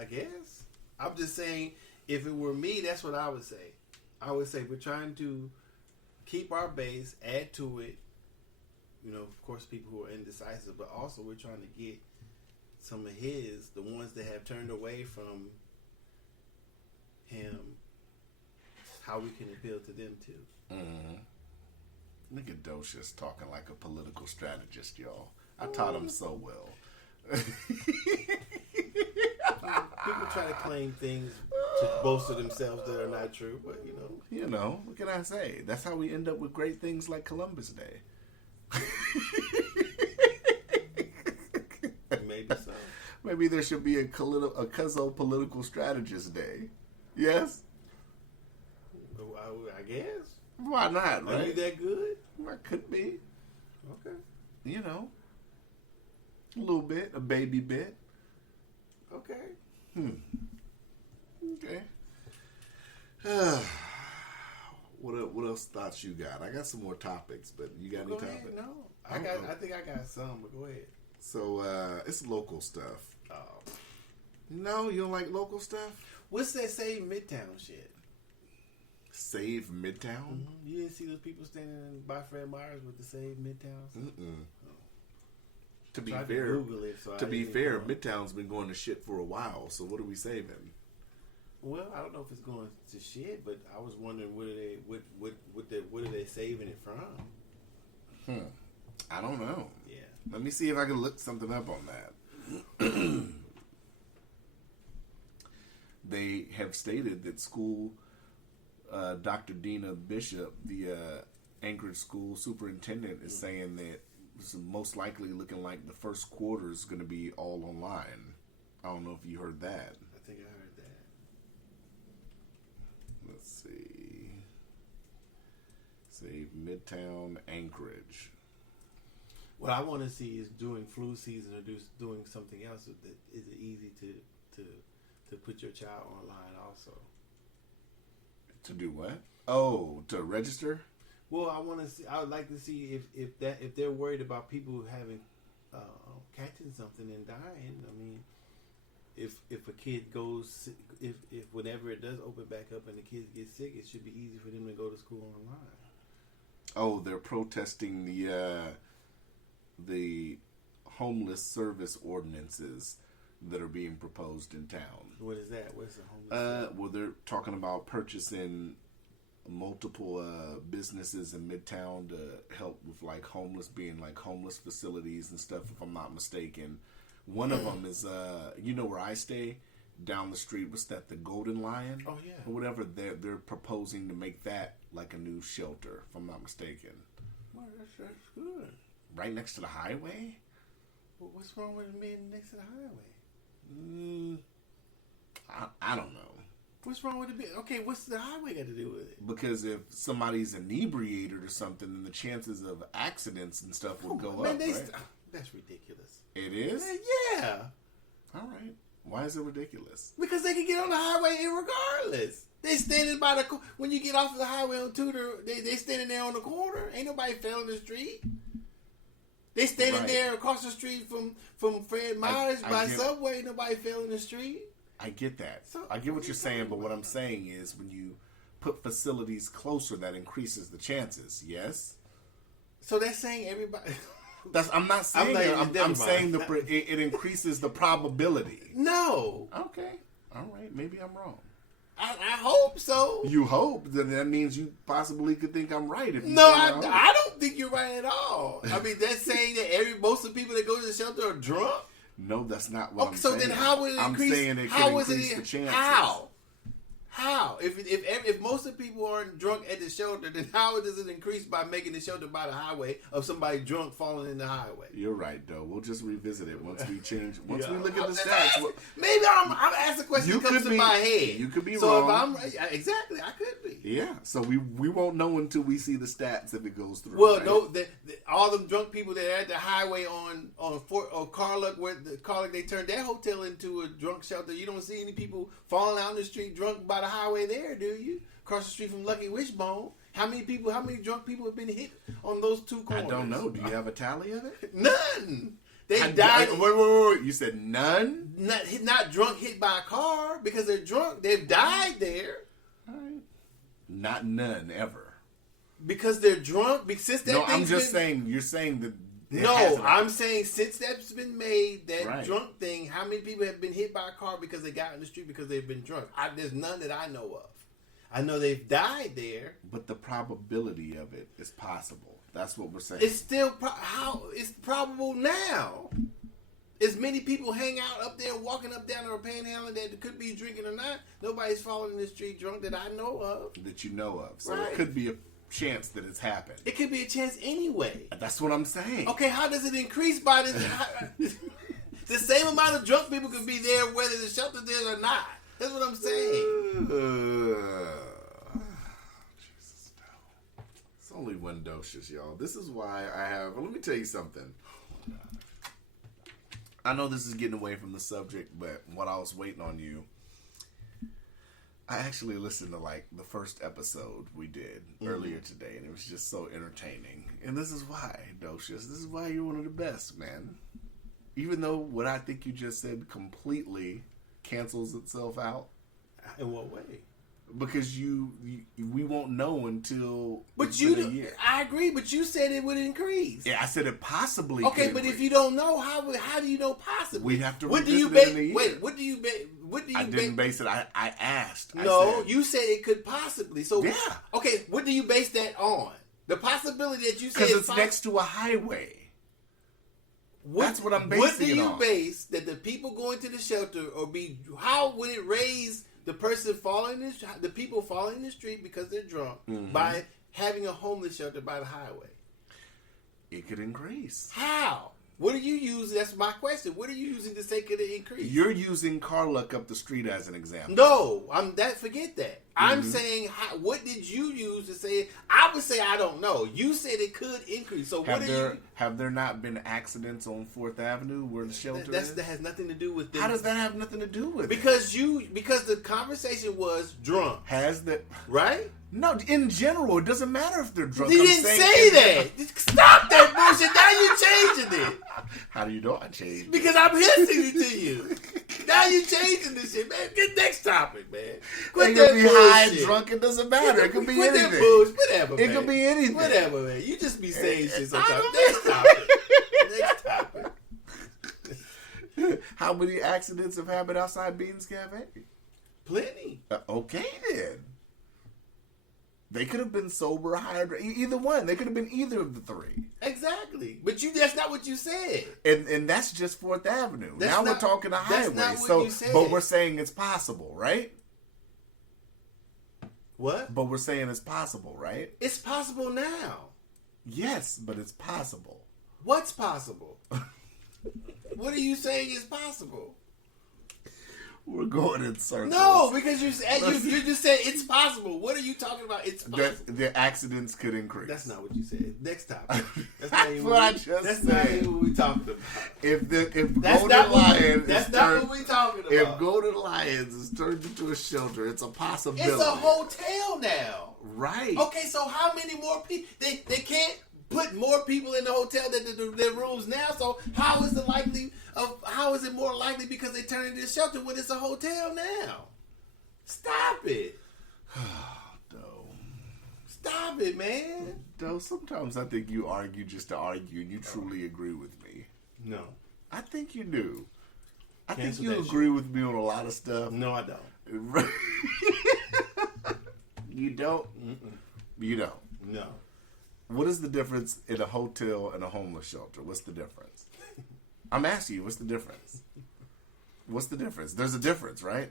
I guess. I'm just saying, if it were me, that's what I would say. I would say we're trying to keep our base, add to it. You know, of course, people who are indecisive, but also we're trying to get some of the ones that have turned away from him, how we can appeal to them too. Mm-hmm. Look at Docious talking like a political strategist, y'all. I taught him so well. People try to claim things to boast of themselves that are not true, but You know, what can I say? That's how we end up with great things like Columbus Day. Maybe so. Maybe there should be a Cuzzo political strategist day. Yes? I guess. Why not, Are you right? that good? Well, could be. Okay. You know. A little bit. A baby bit. Okay. Okay. What else thoughts you got? I got some more topics, but you got any Go topics? ahead. No. I think I got some, but go ahead. So, it's local stuff. Oh. No, you don't like local stuff? What's that Save Midtown shit? Save Midtown? You didn't see those people standing by Fred Meyers with the Save Midtown stuff? Mm-mm. To be Tried fair, to Google it, so I didn't know. Midtown's been going to shit for a while. So what are we saving? Well, I don't know if it's going to shit, but I was wondering what are they saving it from? I don't know. Yeah. Let me see if I can look something up on that. They have stated that school, Dr. Dina Bishop, the Anchorage school superintendent, is saying that it's most likely looking like the first quarter is going to be all online. I don't know if you heard that. I think I heard that. Let's see. Save Midtown Anchorage. What I want to see is during flu season or doing something else that is easy to put your child online also. To do what? Oh, to register? Well, I would like to see if they're worried about people having catching something and dying. I mean, if a kid goes, if whenever it does open back up and the kids get sick, it should be easy for them to go to school online. Oh, they're protesting the homeless service ordinances that are being proposed in town. What is that? What's the homeless? Well, they're talking about purchasing multiple businesses in Midtown to help with like homeless facilities and stuff, if I'm not mistaken. One of them is you know where I stay down the street. What's that? The Golden Lion? Oh yeah. Or whatever. They're proposing to make that like a new shelter, if I'm not mistaken. Well, that's good. Right next to the highway? Well, what's wrong with being next to the highway? I don't know. What's wrong with it? Okay, what's the highway got to do with it? Because if somebody's inebriated or something, then the chances of accidents and stuff would go up, right? That's ridiculous. It is? Yeah. All right. Why is it ridiculous? Because they can get on the highway regardless. They standing by when you get off of the highway on Tudor, they standing there on the corner. Ain't nobody fell in the street. They standing there across the street from Fred Meyer's by Subway. Nobody fell in the street. I get that. I get what you're saying, but what I'm saying is when you put facilities closer, that increases the chances. Yes. So that's saying everybody. I'm not saying that. I'm saying it increases the probability. No. Okay. All right. Maybe I'm wrong. I hope so. You hope, then that means you possibly could think I'm right. I don't think you're right at all. I mean, that's saying that most of the people that go to the shelter are drunk? No, that's not what I'm saying. So then how would it increase? I'm saying it could increase the chances. How? If most of the people aren't drunk at the shelter, then how does it increase by making the shelter by the highway of somebody drunk falling in the highway? You're right, though. We'll just revisit it once we change. Once we look at the stats. Maybe I'm asking a question that comes to my head. You could be wrong. So if I'm exactly, I could be. Yeah. So we won't know until we see the stats if it goes through. Well, right? no, all the drunk people that are at the highway on Carluck, where the Carluck, they turned that hotel into a drunk shelter. You don't see any people falling out in the street drunk by the highway there, do you? Across the street from Lucky Wishbone. How many drunk people have been hit on those two corners? I don't know. Do you have a tally of it? None. They died. Wait. You said none? Not drunk hit by a car because they're drunk. They've died there. All right. Not none ever. Because they're drunk. Since that I'm just saying. You're saying that. No, I'm saying since that's been made, that right. drunk thing, how many people have been hit by a car because they got in the street because they've been drunk? There's none that I know of. I know they've died there. But the probability of it is possible. That's what we're saying. It's still it's probable now. As many people hang out up there, walking up down or panhandling that could be drinking or not. Nobody's falling in the street drunk that I know of. That you know of. So right. It could be a chance that it's happened. It could be a chance anyway. That's what I'm saying. Okay, how does it increase by this? The same amount of drunk people could be there whether the shelter's there or not. That's what I'm saying. Jesus, no. It's only one Docious, y'all. This is why I have... Well, let me tell you something. I know this is getting away from the subject, but while I was waiting on you, I actually listened to the first episode we did earlier today, and it was just so entertaining. And this is why, Docious. This is why you're one of the best, man. Even though what I think you just said completely cancels itself out. In what way? Because we won't know until a year. I agree, but you said it would increase. Yeah, I said it possibly. Okay, but if you don't know, how do you know possibly? We'd have to. What do you base? Wait, what do you base? I didn't base it. I asked. No, you said it could possibly. So yeah. Okay, what do you base that on? The possibility that you said because it's next to a highway. That's what I'm basing it on. What do you base that the people going to the shelter how would it raise the person the people falling in the street because they're drunk by having a homeless shelter by the highway? It could increase. How? What do you use? That's my question. What are you using to say could it increase? You're using Carluck up the street as an example. No, forget that. I'm saying, what did you use to say it? I would say I don't know. You said it could increase. So have there not been accidents on 4th Avenue where the shelter is? That has nothing to do with this. How does that have nothing to do with it? Because the conversation was drunk. Right? No, in general, it doesn't matter if they're drunk. You didn't say that. Stop that bullshit. Now you're changing it. How do you know I changed? Because I'm listening to you. Now you're changing this shit, man. Get next topic, man. It could be high, drunk. It doesn't matter. It could be anything. Whatever, man. It could be anything. Whatever, man. You just be saying shit sometimes. Next topic. How many accidents have happened outside Bean's Cafe? Plenty. Okay, then. They could have been sober, high, either one. They could have been either of the three. Exactly. But that's not what you said. And that's just 4th Avenue. We're talking a highway. That's not what you said. But we're saying it's possible, right? What? But we're saying it's possible, right? It's possible now. Yes, but it's possible. What's possible? What are you saying is possible? We're going in circles. No, because you just said it's possible. What are you talking about? It's possible. The accidents could increase. That's not what you said. Next topic. That's not even what we're talking about. If Golden Lions, that's not what we're talking about. If Golden Lions is turned into a shelter, it's a possibility. It's a hotel now, right? Okay, so how many more people? They can't put more people in the hotel than the rooms now. So how is it more likely because they turn into a shelter when it's a hotel now? Stop it. Stop it, man. Though sometimes I think you argue just to argue and you truly agree with me. No. I think you do. I Cancel think you that agree shit. with me on a lot of stuff. No, I don't. You don't? Mm-mm. You don't. No. What is the difference in a hotel and a homeless shelter? What's the difference? I'm asking you, what's the difference? What's the difference? There's a difference, right?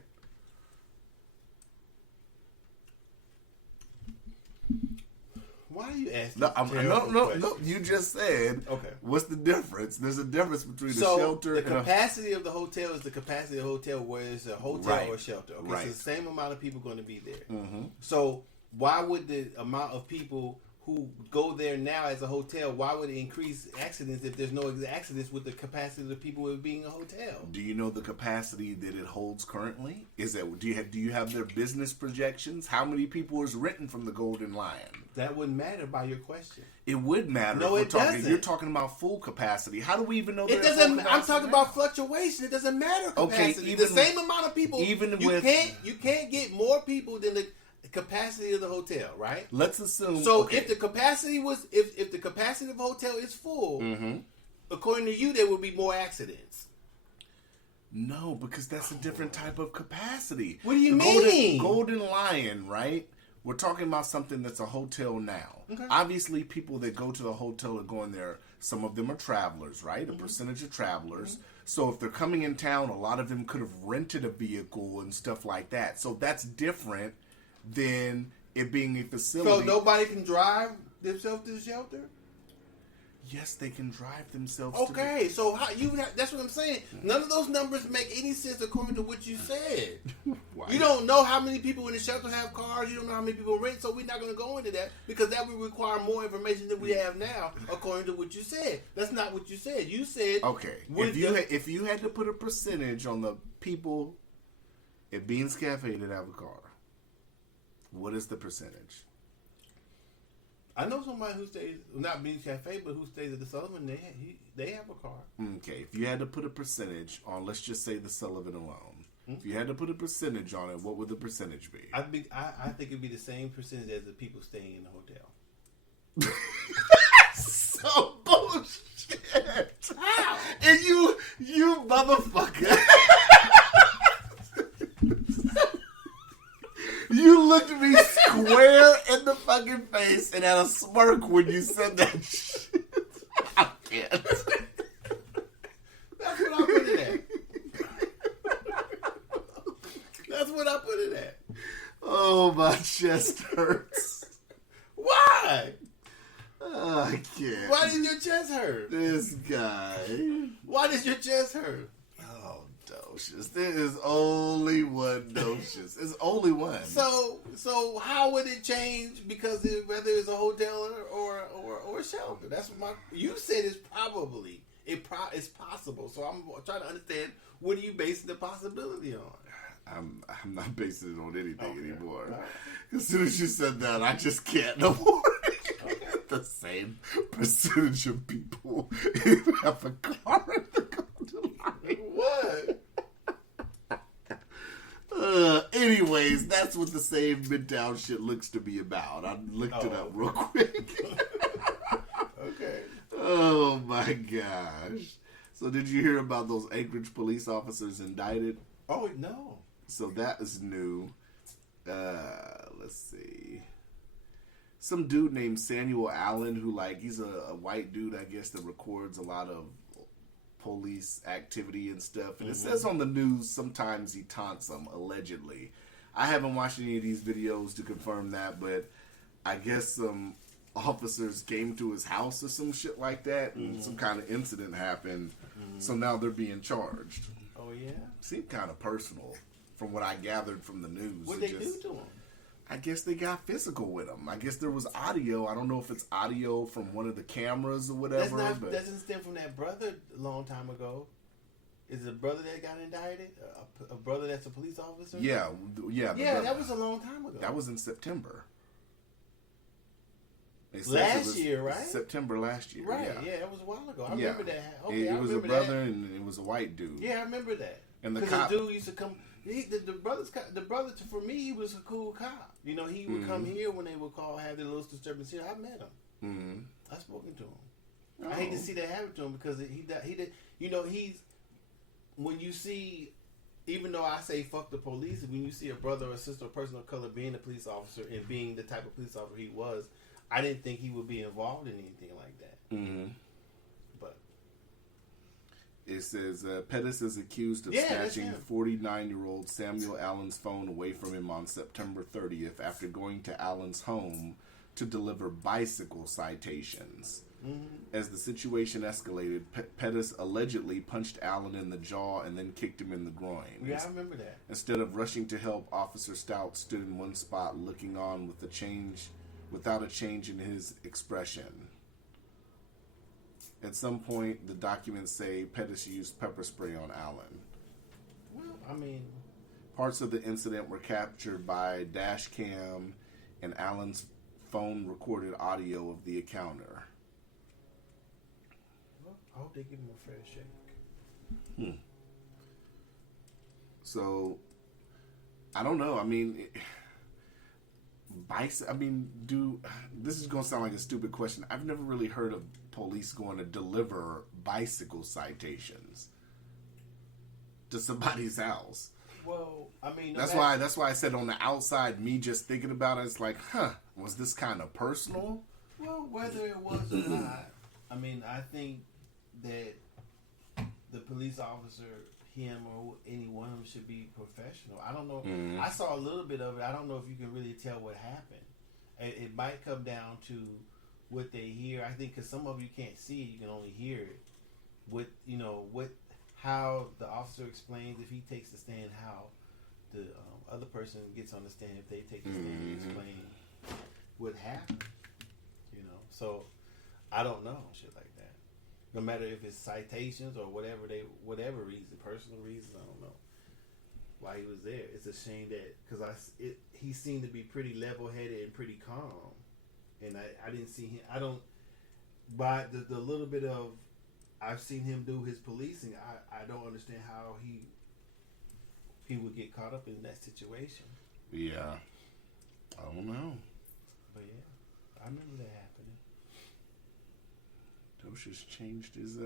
Why are you asking? No. You just said, Okay. What's the difference? There's a difference between a So shelter the and capacity of the hotel is the capacity of the hotel, whether it's a hotel Right. or a shelter. Okay, Right. so the same amount of people going to be there. Mm-hmm. So why would the amount of people who go there now as a hotel, why would it increase accidents if there's no accidents with the capacity of the people with being a hotel? Do you know the capacity that it holds currently? Do you have their business projections? How many people is renting from the Golden Lion? That wouldn't matter by your question. It would matter. No, if it we're talking, doesn't. You're talking about full capacity. How do we even know? It they're at doesn't. full I'm capacity talking now? about fluctuation. It doesn't matter Okay, capacity. even The same amount of people. even you with- can't get more people than the capacity of the hotel, right? Let's assume. So okay. if the capacity was if the capacity of the hotel is full, Mm-hmm. according to you, there would be more accidents. No, because that's a different type of capacity. What do you The mean? Golden Lion, right? We're talking about something that's a hotel now. Okay. Obviously, people that go to the hotel are going there. Some of them are travelers, right? Mm-hmm. A percentage of travelers. So if they're coming in town, a lot of them could have rented a vehicle and stuff like that. So that's different than it being a facility. So nobody can drive themselves to the shelter. Yes, they can drive themselves. Okay, so how that's what I'm saying. None of those numbers make any sense according to what you said. Why? You don't know how many people in the shelter have cars. You don't know how many people rent. So we're not going to go into that because that would require more information than we have now, according to what you said. That's not what you said. You said Okay, if you had to put a percentage on the people at Beans Cafe that have a car, what is the percentage? I know somebody who stays not Beans Cafe, but who stays at the Sullivan. They have a car. Okay, if you had to put a percentage on, let's just say the Sullivan alone. If you had to put a percentage on it, what would the percentage be? I think it'd be the same percentage as the people staying in the hotel. So bullshit. How? And you motherfucker. You looked me square in the fucking face and had a smirk when you said that shit. I can't. That's what I put it at. That's what I put it at. Oh, my chest hurts. Why? Oh, I can't. Why did your chest hurt? This guy. Why does your chest hurt? Oh, Docious. There is only one Docious. It's only one. So how would it change because whether it's a hotel or a shelter? That's what you said it's probably it's possible. So I'm trying to understand what are you basing the possibility on? I'm not basing it on anything anymore. Right. As soon as you said that, I just can't no more. The same percentage of people who have a car at the Golden Line. What? Anyways, that's what the same midtown shit looks to be about. I looked it up real quick. Okay. Oh my gosh. So did you hear about those Anchorage police officers indicted? Oh no. So that is new. Let's see. Some dude named Samuel Allen, who he's a white dude, I guess, that records a lot of police activity and stuff. And it says on the news sometimes he taunts them, allegedly. I haven't watched any of these videos to confirm that, but I guess some officers came to his house or some shit like that, and some kind of incident happened. So now they're being charged. Oh yeah. Seemed kind of personal from what I gathered from the news. What they do to him? I guess they got physical with him. I guess there was audio. I don't know if it's audio from one of the cameras or whatever. But Doesn't stem from that brother a long time ago. Is it a brother that got indicted? A brother that's a police officer? yeah. Yeah, that was a long time ago. That was in September. Last year, right? September last year. Right. Yeah, that was a while ago. I remember that. Okay, it was a brother and it was a white dude. Yeah, I remember that. And the cop, dude used to come. The brother for me, he was a cool cop. You know, he would come here when they would have their little disturbance here. I met him. Mm-hmm. I spoken to him. I hate to see that happen to him because he did. You know, when you see. Even though I say fuck the police, when you see a brother or sister or person of color being a police officer and being the type of police officer he was, I didn't think he would be involved in anything like that. Mm-hmm. But it says Pettis is accused of snatching 49-year-old Samuel Allen's phone away from him on September 30th after going to Allen's home to deliver bicycle citations. Mm-hmm. As the situation escalated, Pettis allegedly punched Allen in the jaw and then kicked him in the groin. Yeah, I remember that. Instead of rushing to help, Officer Stout stood in one spot looking on without a change in his expression. At some point, the documents say Pettis used pepper spray on Allen. Well, I mean... Parts of the incident were captured by dash cam and Allen's phone recorded audio of the encounter. I hope they give him a fair shake. So, I don't know. I mean, this is going to sound like a stupid question. I've never really heard of police going to deliver bicycle citations to somebody's house. Well, I mean, that's why I said on the outside, me just thinking about it, it's like, was this kind of personal? Well, whether it was or not, I mean, I think that the police officer, him or any one of them, should be professional. I don't know. Mm-hmm. I saw a little bit of it. I don't know if you can really tell what happened. It might come down to what they hear. I think because some of you can't see it, you can only hear it. How the officer explains if he takes the stand, how the other person gets on the stand if they take the stand and explain what happened. You know, so I don't know shit like that. No matter if it's citations or whatever reason, personal reasons, I don't know why he was there. It's a shame that because he seemed to be pretty level-headed and pretty calm, and I didn't see him. I don't by the little bit of I've seen him do his policing. I don't understand how he would get caught up in that situation. Yeah, I don't know. But yeah, I remember that happening. Docious changed his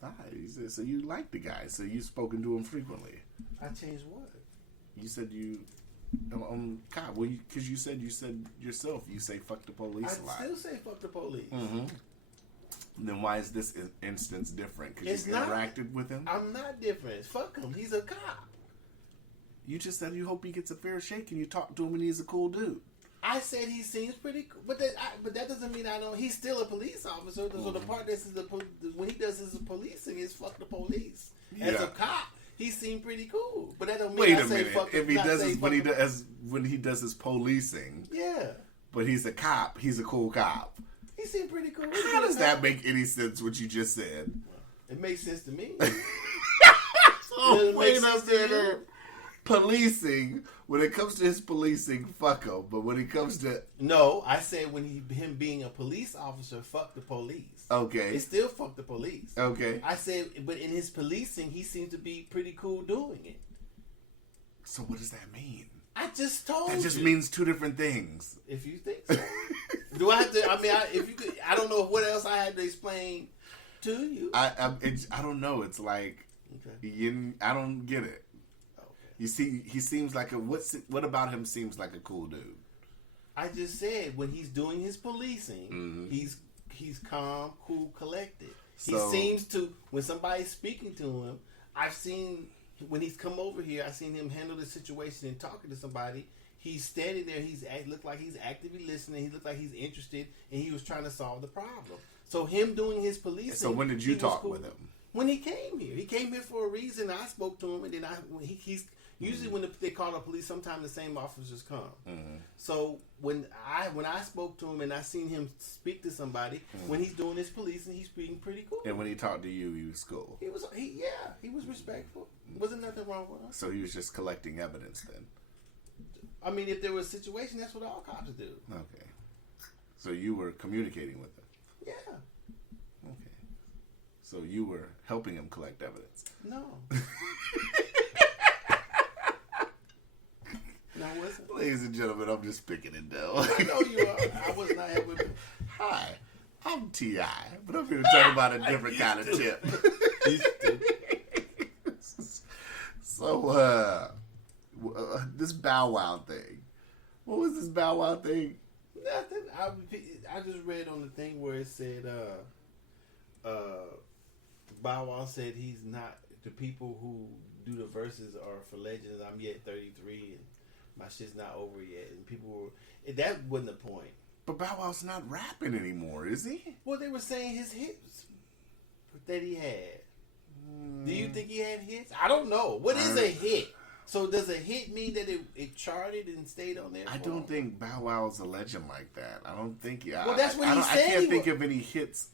thigh. He said, so you like the guy, so you've spoken to him frequently. I changed what? You said you God, because you said yourself you say fuck the police a lot. I still say fuck the police. Mm-hmm. Then why is this instance different? Because you interacted with him? I'm not different. Fuck him. He's a cop. You just said you hope he gets a fair shake and you talk to him and he's a cool dude. I said he seems pretty cool. But that doesn't mean I know. He's still a police officer. Mm-hmm. So the part when he does his policing is fuck the police. Yeah. As a cop, he seemed pretty cool. But that don't mean Wait a minute. If he does when he does his policing. Yeah. But he's a cop. He's a cool cop. He seemed pretty cool. How does that make any sense, what you just said? It makes sense to me. Wait a minute. Policing, when it comes to his policing, fuck him. But when it comes to... No, I said him being a police officer, fuck the police. Okay. It's still fuck the police. Okay. I said, but in his policing, he seems to be pretty cool doing it. So what does that mean? I just told you. That just means two different things. If you think so. Do I have to? I mean, if you could, I don't know what else I had to explain to you. I don't know. It's like I don't get it. Okay. You see, he seems like what about him seems like a cool dude? I just said when he's doing his policing, he's calm, cool, collected. So, he seems to when somebody's speaking to him. I've seen. When he's come over here, I've seen him handle the situation and talking to somebody. He's standing there. Looked like he's actively listening. He looked like he's interested, and he was trying to solve the problem. So him doing his policing. So when did you talk with him? When he came here. He came here for a reason. I spoke to him, and then he's usually when they call the police, sometimes the same officers come. Mm-hmm. So when I spoke to him and I seen him speak to somebody, when he's doing his policing, he's being pretty cool. And when he talked to you, he was cool. He was respectful. Wasn't nothing wrong with him. So he was just collecting evidence then. I mean, if there was a situation, that's what all cops do. Okay. So you were communicating with him. Yeah. Okay. So you were helping him collect evidence. No. No, I wasn't. Ladies and gentlemen, I'm just picking it down. I know you are. I was not helping him. Hi, I'm T.I., but I'm here to talk about a different kind of tip. So, this Bow Wow thing. What was this Bow Wow thing? Nothing. I just read on the thing where it said, Bow Wow said he's not, the people who do the verses are for legends. I'm yet 33 and my shit's not over yet. And people were, that wasn't the point. But Bow Wow's not rapping anymore, is he? Well, they were saying his hits that he had. Do you think he had hits? I don't know. What is a hit? So does a hit mean that it charted and stayed on there? I don't think Bow Wow's a legend like that. I don't think. Well, that's what he said. I can't think of any hits.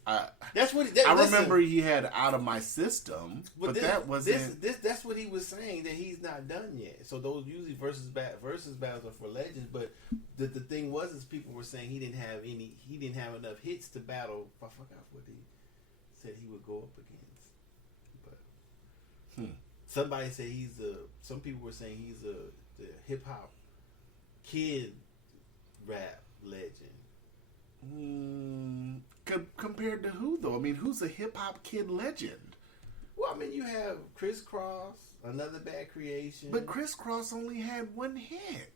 That's what. I remember he had "Out of My System," but that wasn't. That's what he was saying, that he's not done yet. So those usually versus battles are for legends. But the thing was, is people were saying he didn't have enough hits to battle. I forgot what he said he would go up against. But somebody said some people were saying he's the hip hop kid rap legend. Compared to who though? I mean, who's a hip hop kid legend? Well, I mean, you have Criss Cross, Another Bad Creation. But Criss Cross only had one hit.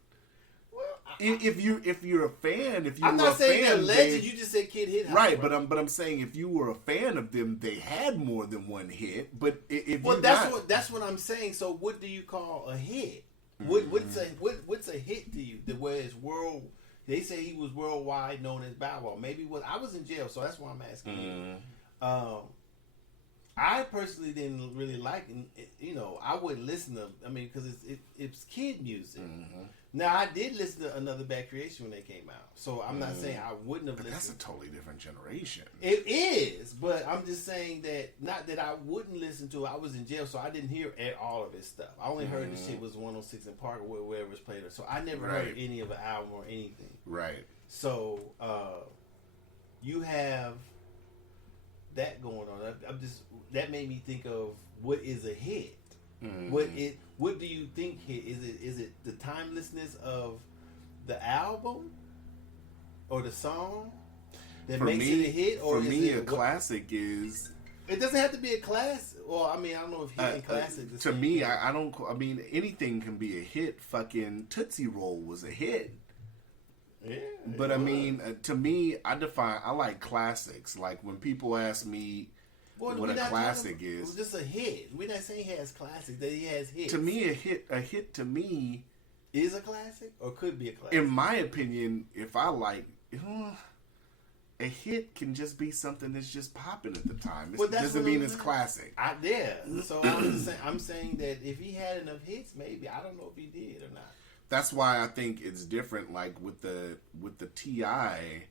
Well, if you're a fan, I'm not saying they're legends. You just said kid hit. Right, but I'm saying if you were a fan of them, they had more than one hit. But if that's what I'm saying. So what do you call a hit? What's a hit to you? The way it's world. They say he was worldwide known as Bow Wow. Maybe I was in jail, so that's why I'm asking you. I personally didn't really like it. You know, I wouldn't listen to. I mean, because it's kid music. Now I did listen to Another Bad Creation when they came out, so I'm not saying I wouldn't have listened. That's a totally different generation. It is, but I'm just saying that not that I wouldn't listen to it. I was in jail, so I didn't hear all of his stuff. I only heard the shit was 106 in Park or wherever it's played. So I never heard any of the album or anything. Right. So you have that going on. That made me think of what is a hit. What do you think hit? Is it the timelessness of the album or the song that makes it a hit? Or for me, a classic is. It doesn't have to be a classic. Well, I mean, I don't know if hit and classic. To me, I don't. I mean, anything can be a hit. Fucking Tootsie Roll was a hit. Yeah. But I mean, to me, I like classics. Like when people ask me. What a classic is. Just a hit. We're not saying he has classics, that he has hits. To me, a hit to me is a classic or could be a classic. In my opinion, if I like, a hit can just be something that's just popping at the time. It doesn't mean it's classic. So I'm saying that if he had enough hits, maybe. I don't know if he did or not. That's why I think it's different. Like with the T.I.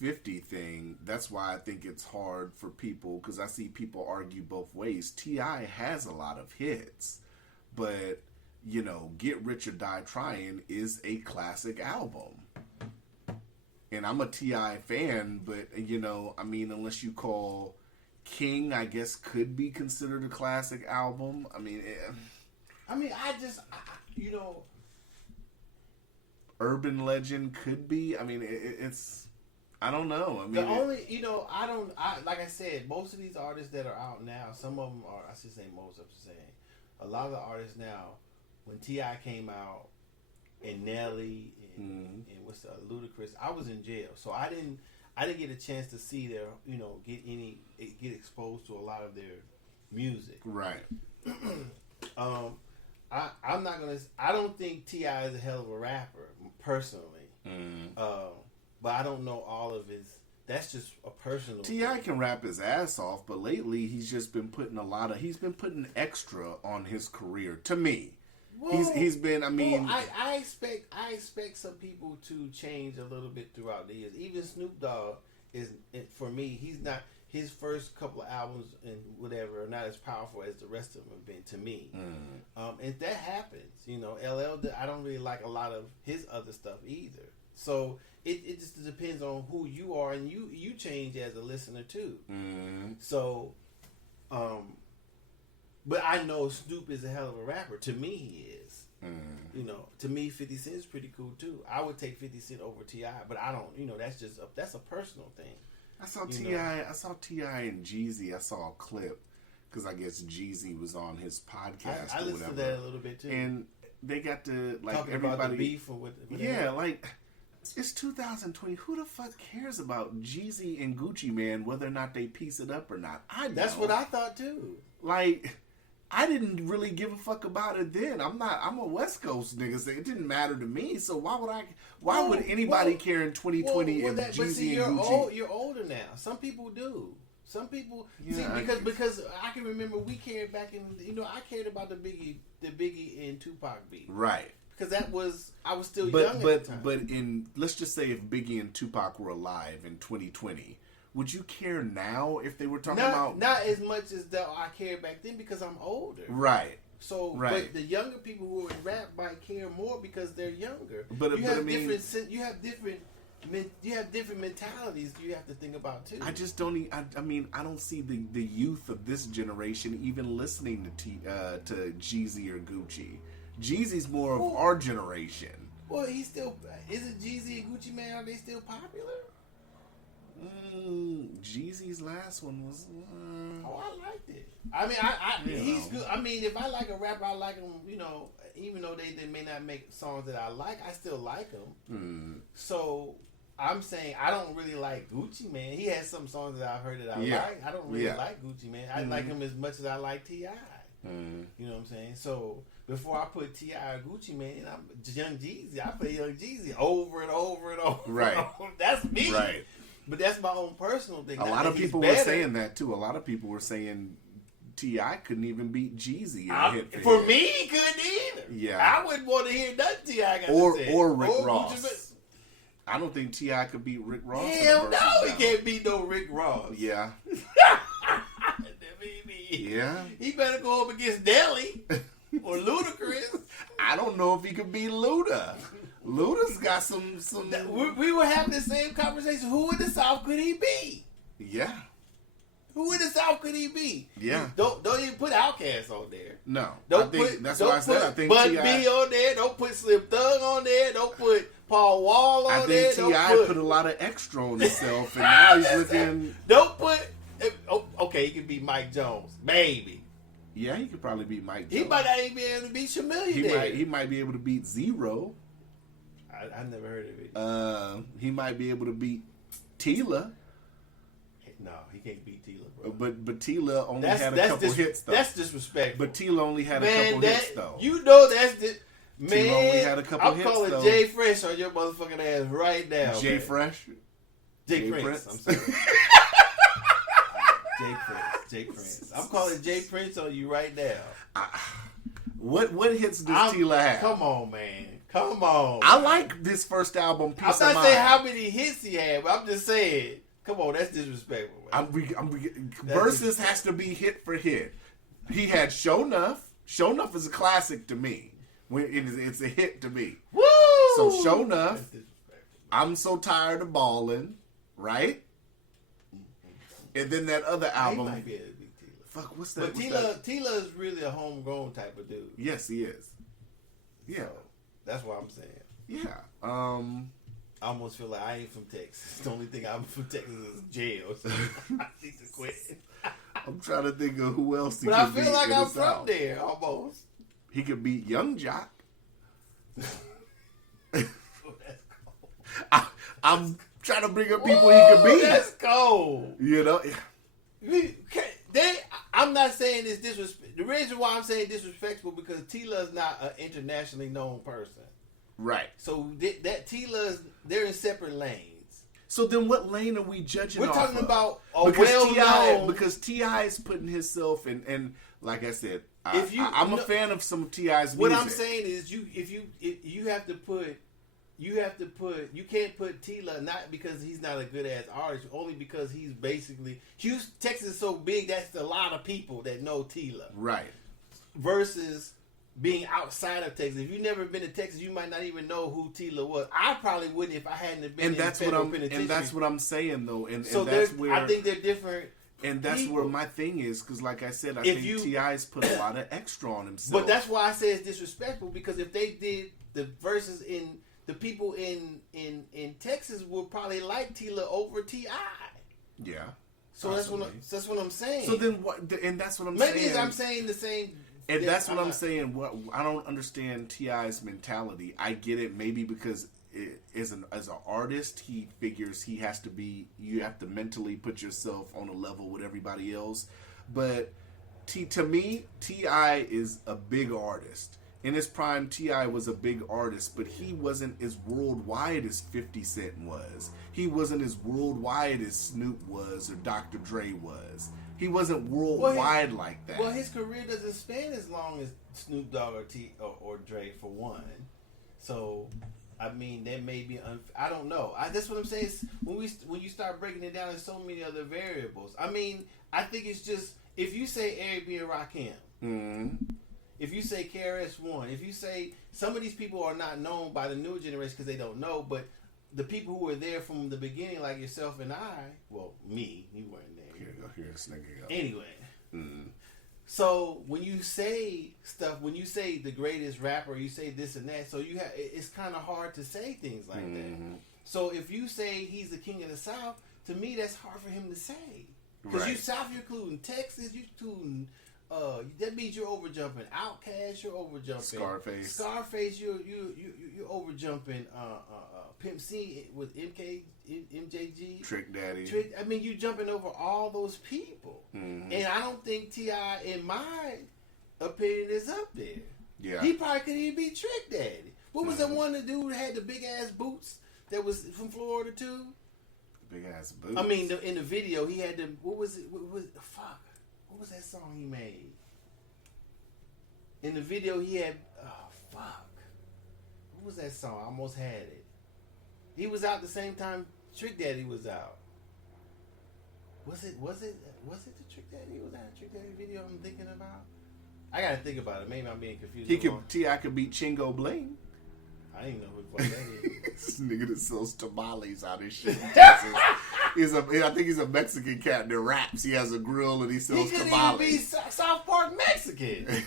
50 thing, that's why I think it's hard for people, because I see people argue both ways. T.I. has a lot of hits, but you know, Get Rich or Die Trying is a classic album, and I'm a T.I. fan, but you know, I mean, unless you call King, I guess could be considered a classic album. I mean, you know, Urban Legend could be. I mean, it's. I don't know. I mean, like I said, most of these artists that are out now, some of them are, I should say most, I'm saying, a lot of the artists now, when T.I. came out, and Nelly, and what's Ludacris, I was in jail, so I didn't get a chance to see their, you know, get exposed to a lot of their music. Right. I'm not gonna, I don't think T.I. is a hell of a rapper, personally. But I don't know all of his. That's just a personal. T.I. can rap his ass off, but lately he's just been putting he's been putting extra on his career. To me, he's been. I mean, I expect some people to change a little bit throughout the years. Even Snoop Dogg for me, his first couple of albums and whatever are not as powerful as the rest of them have been to me. And that happens, you know. LL, I don't really like a lot of his other stuff either. So it just depends on who you are, and you change as a listener too. So, but I know Snoop is a hell of a rapper. To me, he is. You know, to me, 50 Cent is pretty cool too. I would take 50 Cent over T.I., but I don't. You know, that's a personal thing. I saw T.I. and Jeezy. I saw a clip because I guess Jeezy was on his podcast. I listened to that a little bit too, and they got to like talking everybody. About the beef or what? Yeah, like it's 2020. Who the fuck cares about Jeezy and Gucci Man whether or not they piece it up or not? That's what I thought too. Like, I didn't really give a fuck about it then. I'm a West Coast nigga, so it didn't matter to me. So why would anybody care in 2020 if Jeezy and Gucci? You're older now. Some people do. Some people because I can remember we cared back in, you know, I cared about the Biggie and Tupac beat. Right. Because I was still young at the time. But let's just say if Biggie and Tupac were alive in 2020, would you care now if they were talking about... Not as much as I cared back then because I'm older. Right. So, but the younger people who are in rap might care more because they're younger. But you have different mentalities you have to think about too. I just don't. I don't see the youth of this generation even listening to Jeezy or Gucci. Jeezy's more of our generation. Well, he's still isn't Jeezy and Gucci Man? Are they still popular? Jeezy's last one was. Oh, I liked it. I mean, he's good. I mean, if I like a rapper, I like him. You know, even though they may not make songs that I like, I still like them. So I'm saying I don't really like Gucci Man. He has some songs that I've heard that I like. I don't really like Gucci Man. I like him as much as I like T.I. You know what I'm saying? So before I put T.I. or Gucci Man, I'm Young Jeezy. I play Young Jeezy over and over and over. Right. And over. That's me. Right. But that's my own personal thing. A lot of people were saying that too. A lot of people were saying T.I. couldn't even beat Jeezy. For me, he couldn't either. Yeah. I wouldn't want to hear nothing T.I. got or to say. Or Rick Ross. I don't think T.I. could beat Rick Ross. Hell no, he can't beat no Rick Ross. Yeah. Yeah. He better go up against Nelly or Ludacris. I don't know if he could beat Luda. Luda's got some. We were having the same conversation. Who in the South could he be? Yeah. Who in the South could he be? Yeah. Don't even put Outkast on there. No. That's why I said I think Bun B on there. Don't put Slim Thug on there. Don't put Paul Wall on there. I think T.I. put a lot of extra on himself, and now he's looking. Don't put. Okay, he could beat Mike Jones, maybe. Yeah, he could probably beat Mike Jones. He might not even be able to beat Chameleon. He might be able to beat Zero. I never heard of it. He might be able to beat Tila. No, he can't beat Tila, bro. But Tila only had a couple hits though. That's disrespectful. But Tila only had a couple hits though. You know that's man. Tila only had a couple hits though. I'm calling Jay Fresh on your motherfucking ass right now. Jay Fresh. Jay Prince. I'm sorry. Jay Prince. I'm calling Jay Prince on you right now. What hits does Tila have? Come on, man. Come on. I like this first album. I'm not saying how many hits he had, but I'm just saying. Come on, that's disrespectful. Verzuz has to be hit for hit. He had Show Enough. Show Enough is a classic to me. It's a hit to me. Woo! So Show Enough. I'm So Tired of Ballin', right? And then that other album. He might be able to beat Tila. Fuck, what's that? But Tila is really a homegrown type of dude. Yes, he is. Yeah. So, that's what I'm saying. Yeah. I almost feel like I ain't from Texas. The only thing I'm from Texas is jail. So I need to quit. I'm trying to think of who else he could beat. But I feel like I'm from South. there, almost. He could beat Young Jock. I'm trying to bring up people he could beat. That's cold. You know? I'm not saying it's disrespectful. The reason why I'm saying disrespectful because Tila is not an internationally known person. Right. So that Tila's, they're in separate lanes. So then what lane are we judging We're talking of? about a well-known... Because T.I. is putting himself in, and like I said, I'm a fan of some of T.I.'s music. What I'm saying is if you have to put you can't put Tila, not because he's not a good ass artist, only because he's basically Houston, Texas is so big that's a lot of people that know Tila. Right. Versus being outside of Texas. If you've never been to Texas, you might not even know who Tila was. I probably wouldn't if I hadn't been and that's what I'm saying though. And that's where I think they're different. And that's people. where my thing is, because like I said, I think T.I.'s put a lot of extra on himself. But that's why I say it's disrespectful, because if they did the verses in the people in Texas would probably like Tila over T.I. Yeah. So that's what I'm saying. So then what? And that's what I'm saying. Maybe I'm saying the same. And that's what I'm saying. What I don't understand T.I.'s mentality. I get it, maybe because as an artist, he figures you have to mentally put yourself on a level with everybody else. But to me, T.I. is a big artist. In his prime, T.I. was a big artist, but he wasn't as worldwide as 50 Cent was. He wasn't as worldwide as Snoop was or Dr. Dre was. He wasn't worldwide like that. Well, his career doesn't span as long as Snoop Dogg or Dre, for one. So, I mean, that may be I don't know. That's what I'm saying. Is when you start breaking it down, there's so many other variables. I mean, I think it's just, if you say Eric B. and Rakim, if you say KRS-One, if you say some of these people are not known by the newer generation because they don't know, but the people who were there from the beginning, like yourself and I, well, me, you weren't there. Here, this nigga go. Anyway, so when you say stuff, when you say the greatest rapper, you say this and that, so it's kind of hard to say things like that. So if you say he's the king of the South, to me that's hard for him to say, because you South, you're including Texas, you're including. That means you're over jumping Outkast, you're over jumping Scarface, you're over jumping Pimp C with MJG, Trick Daddy. I mean, you jumping over all those people, and I don't think T.I., in my opinion, is up there. Yeah, he probably couldn't even be Trick Daddy. What was the one the dude that had the big ass boots that was from Florida too? Big ass boots. I mean, in the video he had the what was fuck. What was that song he made? In the video he had, fuck. What was that song? I almost had it. He was out the same time Trick Daddy was out. Was it the Trick Daddy? Was that a Trick Daddy video I'm thinking about? I gotta think about it. Maybe I'm being confused. T.I. could beat Chingo Bling. I didn't know who the fuck that is. This nigga that sells tamales out his shit in Texas. I think he's a Mexican cat that raps. He has a grill and he sells tamales. He could even be South Park Mexican.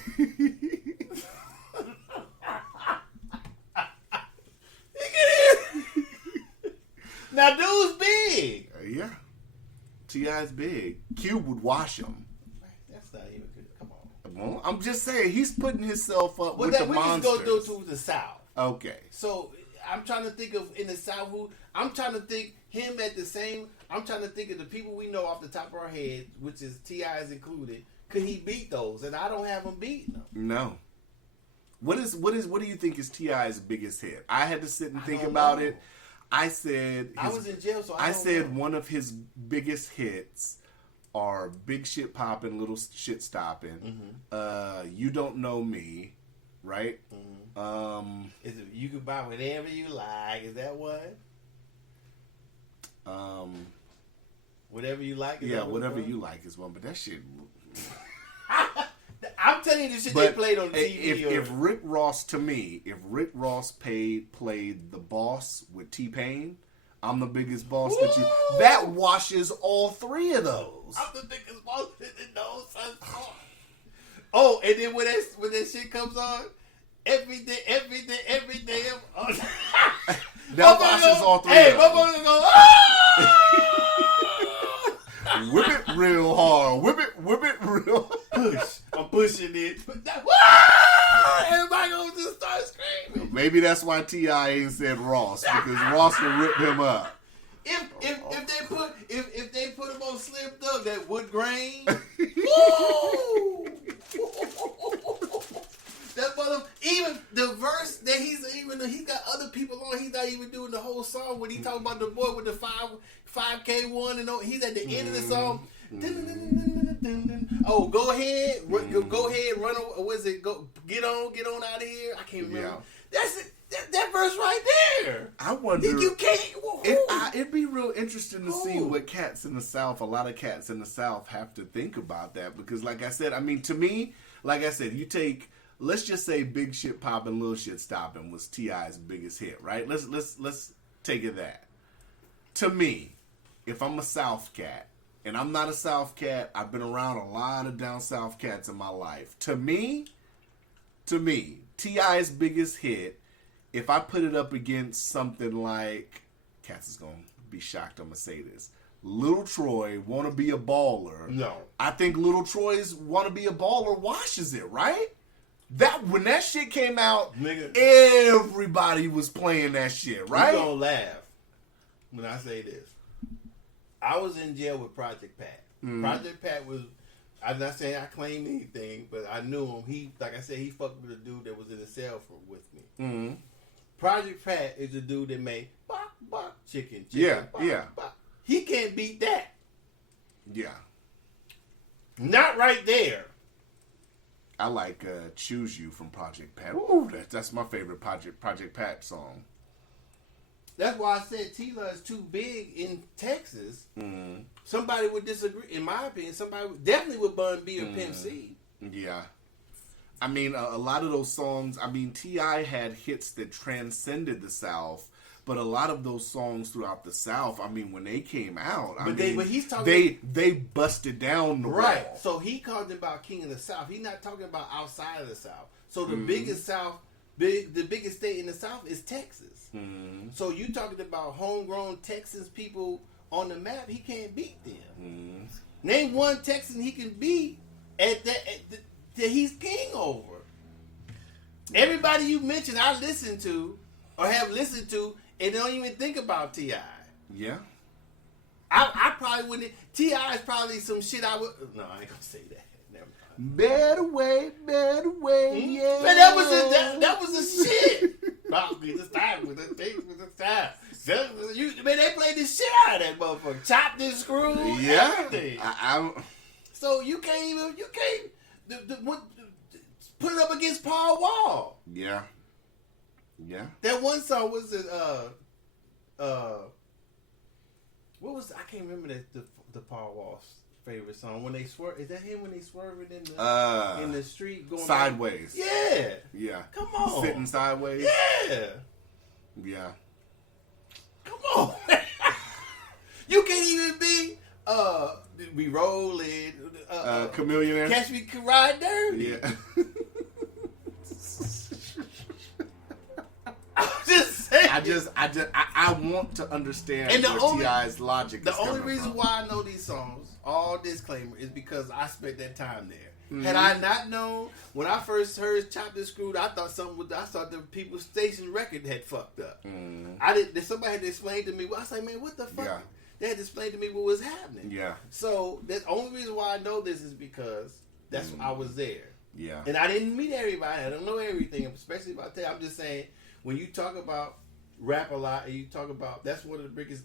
Now, dude's big. Yeah. T.I.'s big. Cube would wash him. That's not even good. Come on. Well, I'm just saying, he's putting himself up with the monsters. We just go to the South. Okay. So, I'm trying to think of, in the South, I'm trying to think him at the same, I'm trying to think of the people we know off the top of our head, which is T.I.'s included. Could he beat those? And I don't have him beating them. No. What do you think is T.I.'s biggest hit? I had to sit and think about it. I said I was in jail, so I said know. One of his biggest hits are Big Shit Poppin', Little Shit Stoppin', You Don't Know Me, right? Is it You Can Buy Whatever You Like? Is that one? Whatever You Like? Yeah, Whatever You Like is one, but that shit. I'm telling you, this shit they played on TV. If Rick Ross played the boss with T-Pain, I'm the biggest boss that washes all three of those. I'm the biggest boss that knows. Oh, and then when that shit comes on, every day. That washes all three of them. Hey, motherfucker go, whip it real hard. Whip it real hard. Push. I'm pushing it. Everybody gonna just start screaming. Maybe that's why T.I. ain't said Ross, because Ross will rip him up. If they put him on Slim Thug, that wood grain. Woo! That mother, even the verse that he's got other people on. He's not even doing the whole song when he talking about the boy with the 5K one and he's at the end of the song. Oh, go ahead, run. What is it? Go get on out of here. I can't remember. Yeah. That verse right there. I wonder. You can't. It'd be real interesting to see what cats in the South, a lot of cats in the South, have to think about that. Because, like I said, I mean, to me, like I said, you take, let's just say Big Shit Poppin', Little Shit Stoppin' was T.I.'s biggest hit, right? Let's take it that. To me, if I'm a South cat, and I'm not a South cat, I've been around a lot of down South cats in my life. To me, T.I.'s biggest hit, if I put it up against something like, cats is going to be shocked I'm going to say this, Little Troy, Wanna Be a Baller. No. I think Little Troy's Wanna Be a Baller washes it, right? When that shit came out, Nigga, everybody was playing that shit, right? You gonna laugh when I say this. I was in jail with Project Pat. Project Pat was, I'm not saying I claim anything, but I knew him. He, like I said, he fucked with a dude that was in the cell with me. Project Pat is the dude that made bok bok chicken. Yeah. Bok. He can't beat that. Yeah. Not right there. I like Choose You from Project Pat. Ooh, that's my favorite Project Pat song. That's why I said Tila is too big in Texas. Somebody would disagree. In my opinion, somebody definitely would Bun B or Pimp C. Yeah. I mean, a lot of those songs, I mean, T.I. had hits that transcended the South, but a lot of those songs throughout the South, I mean, when they came out, but he's talking, they busted down the right. wall. So he called about King of the South. He's not talking about outside of the South. So the biggest the biggest state in the South is Texas. So you talking about homegrown Texas people on the map? He can't beat them. Name one Texan he can beat that he's king over. Everybody you mentioned, I listen to or have listened to, and they don't even think about T.I. Yeah. I probably wouldn't. T.I. is probably some shit I would. No, I ain't gonna say that. Never mind. Better way, yeah. Man, that was the shit. Man, they played the shit out of that motherfucker. Chopped and screwed. Yeah. So you can't put it up against Paul Wall. Yeah. That one song was it what was, I can't remember the Paul Wall's favorite song, when they swerve. Is that him when they swerving in the street going sideways? Yeah. Come on. Sitting sideways. Yeah. Come on. You can't even be we rolling. Chameleon. Catch me ride dirty. Yeah. I'm just saying. I want to understand and T.I.'s logic. The only reason why I know these songs, all disclaimer, is because I spent that time there. Mm-hmm. Had I not known, when I first heard Chopped and Screwed, I thought the People's Station record had fucked up. Somebody had to explain to me. I was like, man, what the fuck? Yeah. They had to explain to me what was happening. Yeah. So the only reason why I know this is because that's I was there. Yeah. And I didn't meet everybody. I don't know everything, especially about that. I'm just saying, when you talk about rap a lot, and you talk about, that's one of the biggest,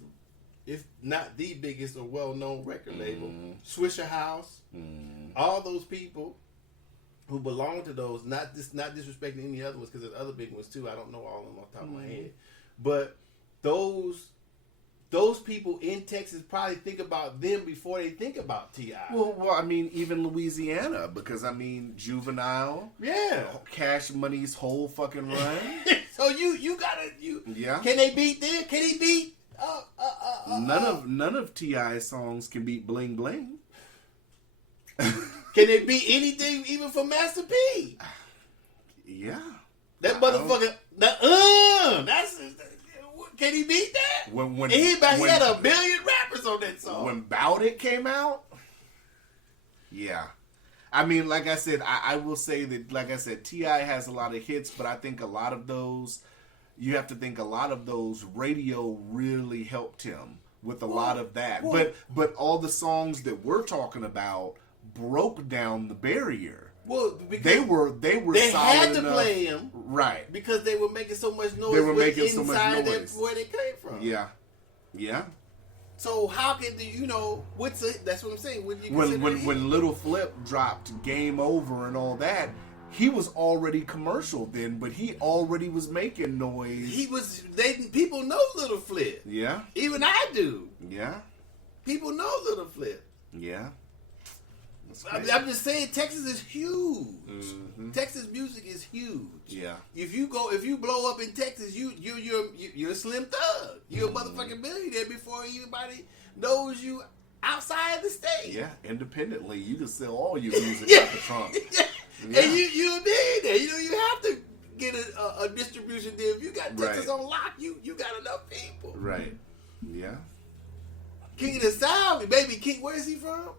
if not the biggest or well-known record label, Swisher House, all those people who belong to those, not disrespecting any other ones, because there's other big ones too. I don't know all of them off the top of my head, but those people in Texas probably think about them before they think about T.I. Well, I mean, even Louisiana, because I mean, Juvenile, Cash Money's whole fucking run. So you gotta yeah. Can they beat them? Can he beat? None of T.I.'s songs can beat Bling Bling. Can they beat anything, even from Master P? Yeah. That motherfucker. That's. Can he beat that? When he had 1 billion rappers on that song. When Bout It came out, yeah. I mean, like I said, I will say that, like I said, T.I. has a lot of hits, but I think a lot of those, you have to think a lot of those, radio really helped him with a lot of that. But all the songs that we're talking about broke down the barrier. Well, because they had to enough. Play him, right? Because they were making so much noise. They were making inside so much noise. Where they came from. Yeah. So how can that's what I'm saying. When Little Flip dropped Game Over and all that, he was already commercial then, but he already was making noise. People know Little Flip. Yeah. Even I do. Yeah. People know Little Flip. Yeah. I'm just saying, Texas is huge. Mm-hmm. Texas music is huge. Yeah. If you blow up in Texas, you're a slim thug. You're a motherfucking millionaire before anybody knows you outside the state. Yeah. Independently, you can sell all your music out the trunk. Yeah. Yeah. And you a millionaire. You have to get a distribution deal. If you got Texas Right. on lock, you got enough people. Right. Yeah. King of the South, baby King. Where is he from?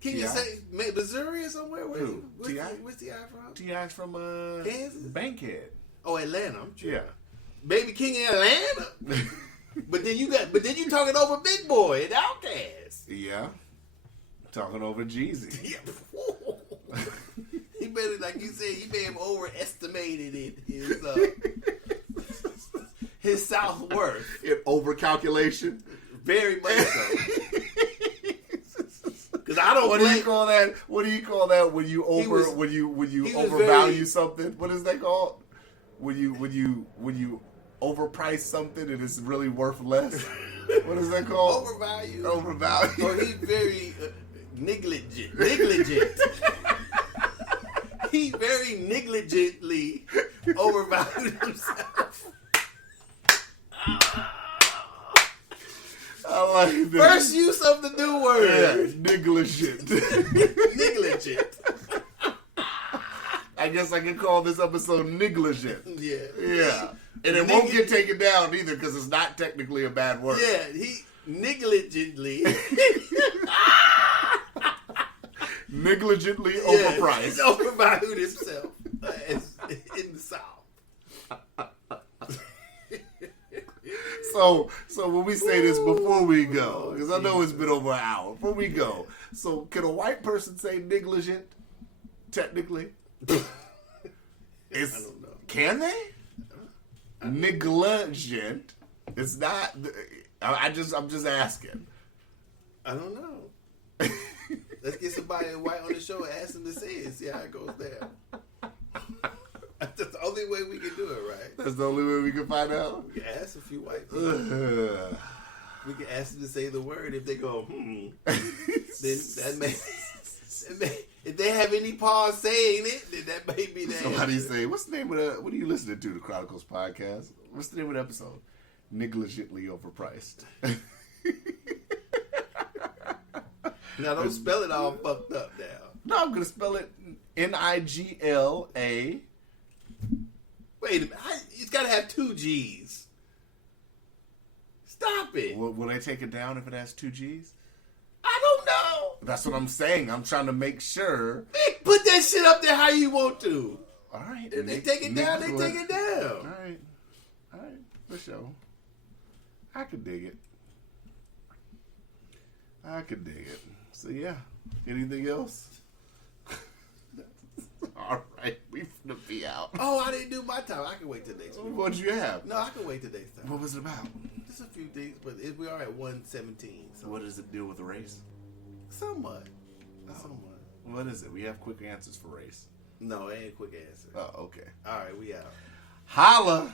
King T.I. of Missouri or somewhere? Who? T.I.? Where's T.I. from? T.I.'s from Kansas? Bankhead. Oh, Atlanta. I'm sure. Yeah. Baby King in Atlanta. but then you talking over Big Boy and Outkast. Yeah. Talking over Jeezy. Yeah. He better, like you said, he may have overestimated his self-worth. Over calculation. Very much so. Because I don't. What do you call that? What do you call that when you when you overvalue something? What is that called? When you overprice something and it's really worth less. What is that called? Overvalue. Overvalue. Or he's very negligent. He very negligently overvalued himself. I like that. First use of the new word. Yeah, negligent. Negligent. I guess I can call this episode negligent. Yeah. Yeah. And it won't get taken down either because it's not technically a bad word. Yeah, he negligently. Negligently overpriced. He overvalued himself in the South. So when we say this before we go, because I know it's been over an hour, before we go, so can a white person say negligent, technically? I don't know. Can they? Negligent. It's not. I'm just asking. I don't know. Let's get somebody white on the show and ask them to say it. See how it goes down. That's the only way we can do it, right? That's the only way we can find out. We can ask a few white people. We can ask them to say the word. If they go, then that may. If they have any pause saying it, then that may be that. Somebody say, "What's the name of the? What are you listening to? The Chronicles podcast. What's the name of the episode? Negligently overpriced." Now don't spell it all fucked up now. No, I'm gonna spell it Nigla. Wait a minute. It's got to have 2 G's. Stop it. Will they take it down if it has 2 G's? I don't know. That's what I'm saying. I'm trying to make sure. Man, put that shit up there how you want to. All right. If they take it down, they take it down. All right. For sure. I could dig it. So yeah. Anything else? All right. We finna be out. Oh, I didn't do my time. I can wait till next week. What did you have? No, I can wait till next time. What was it about? Just a few things, but we are at 117. So What does it deal with the race? somewhat. What is it? We have quick answers for race. No, it ain't a quick answer. Oh, okay. All right, we out. Holla!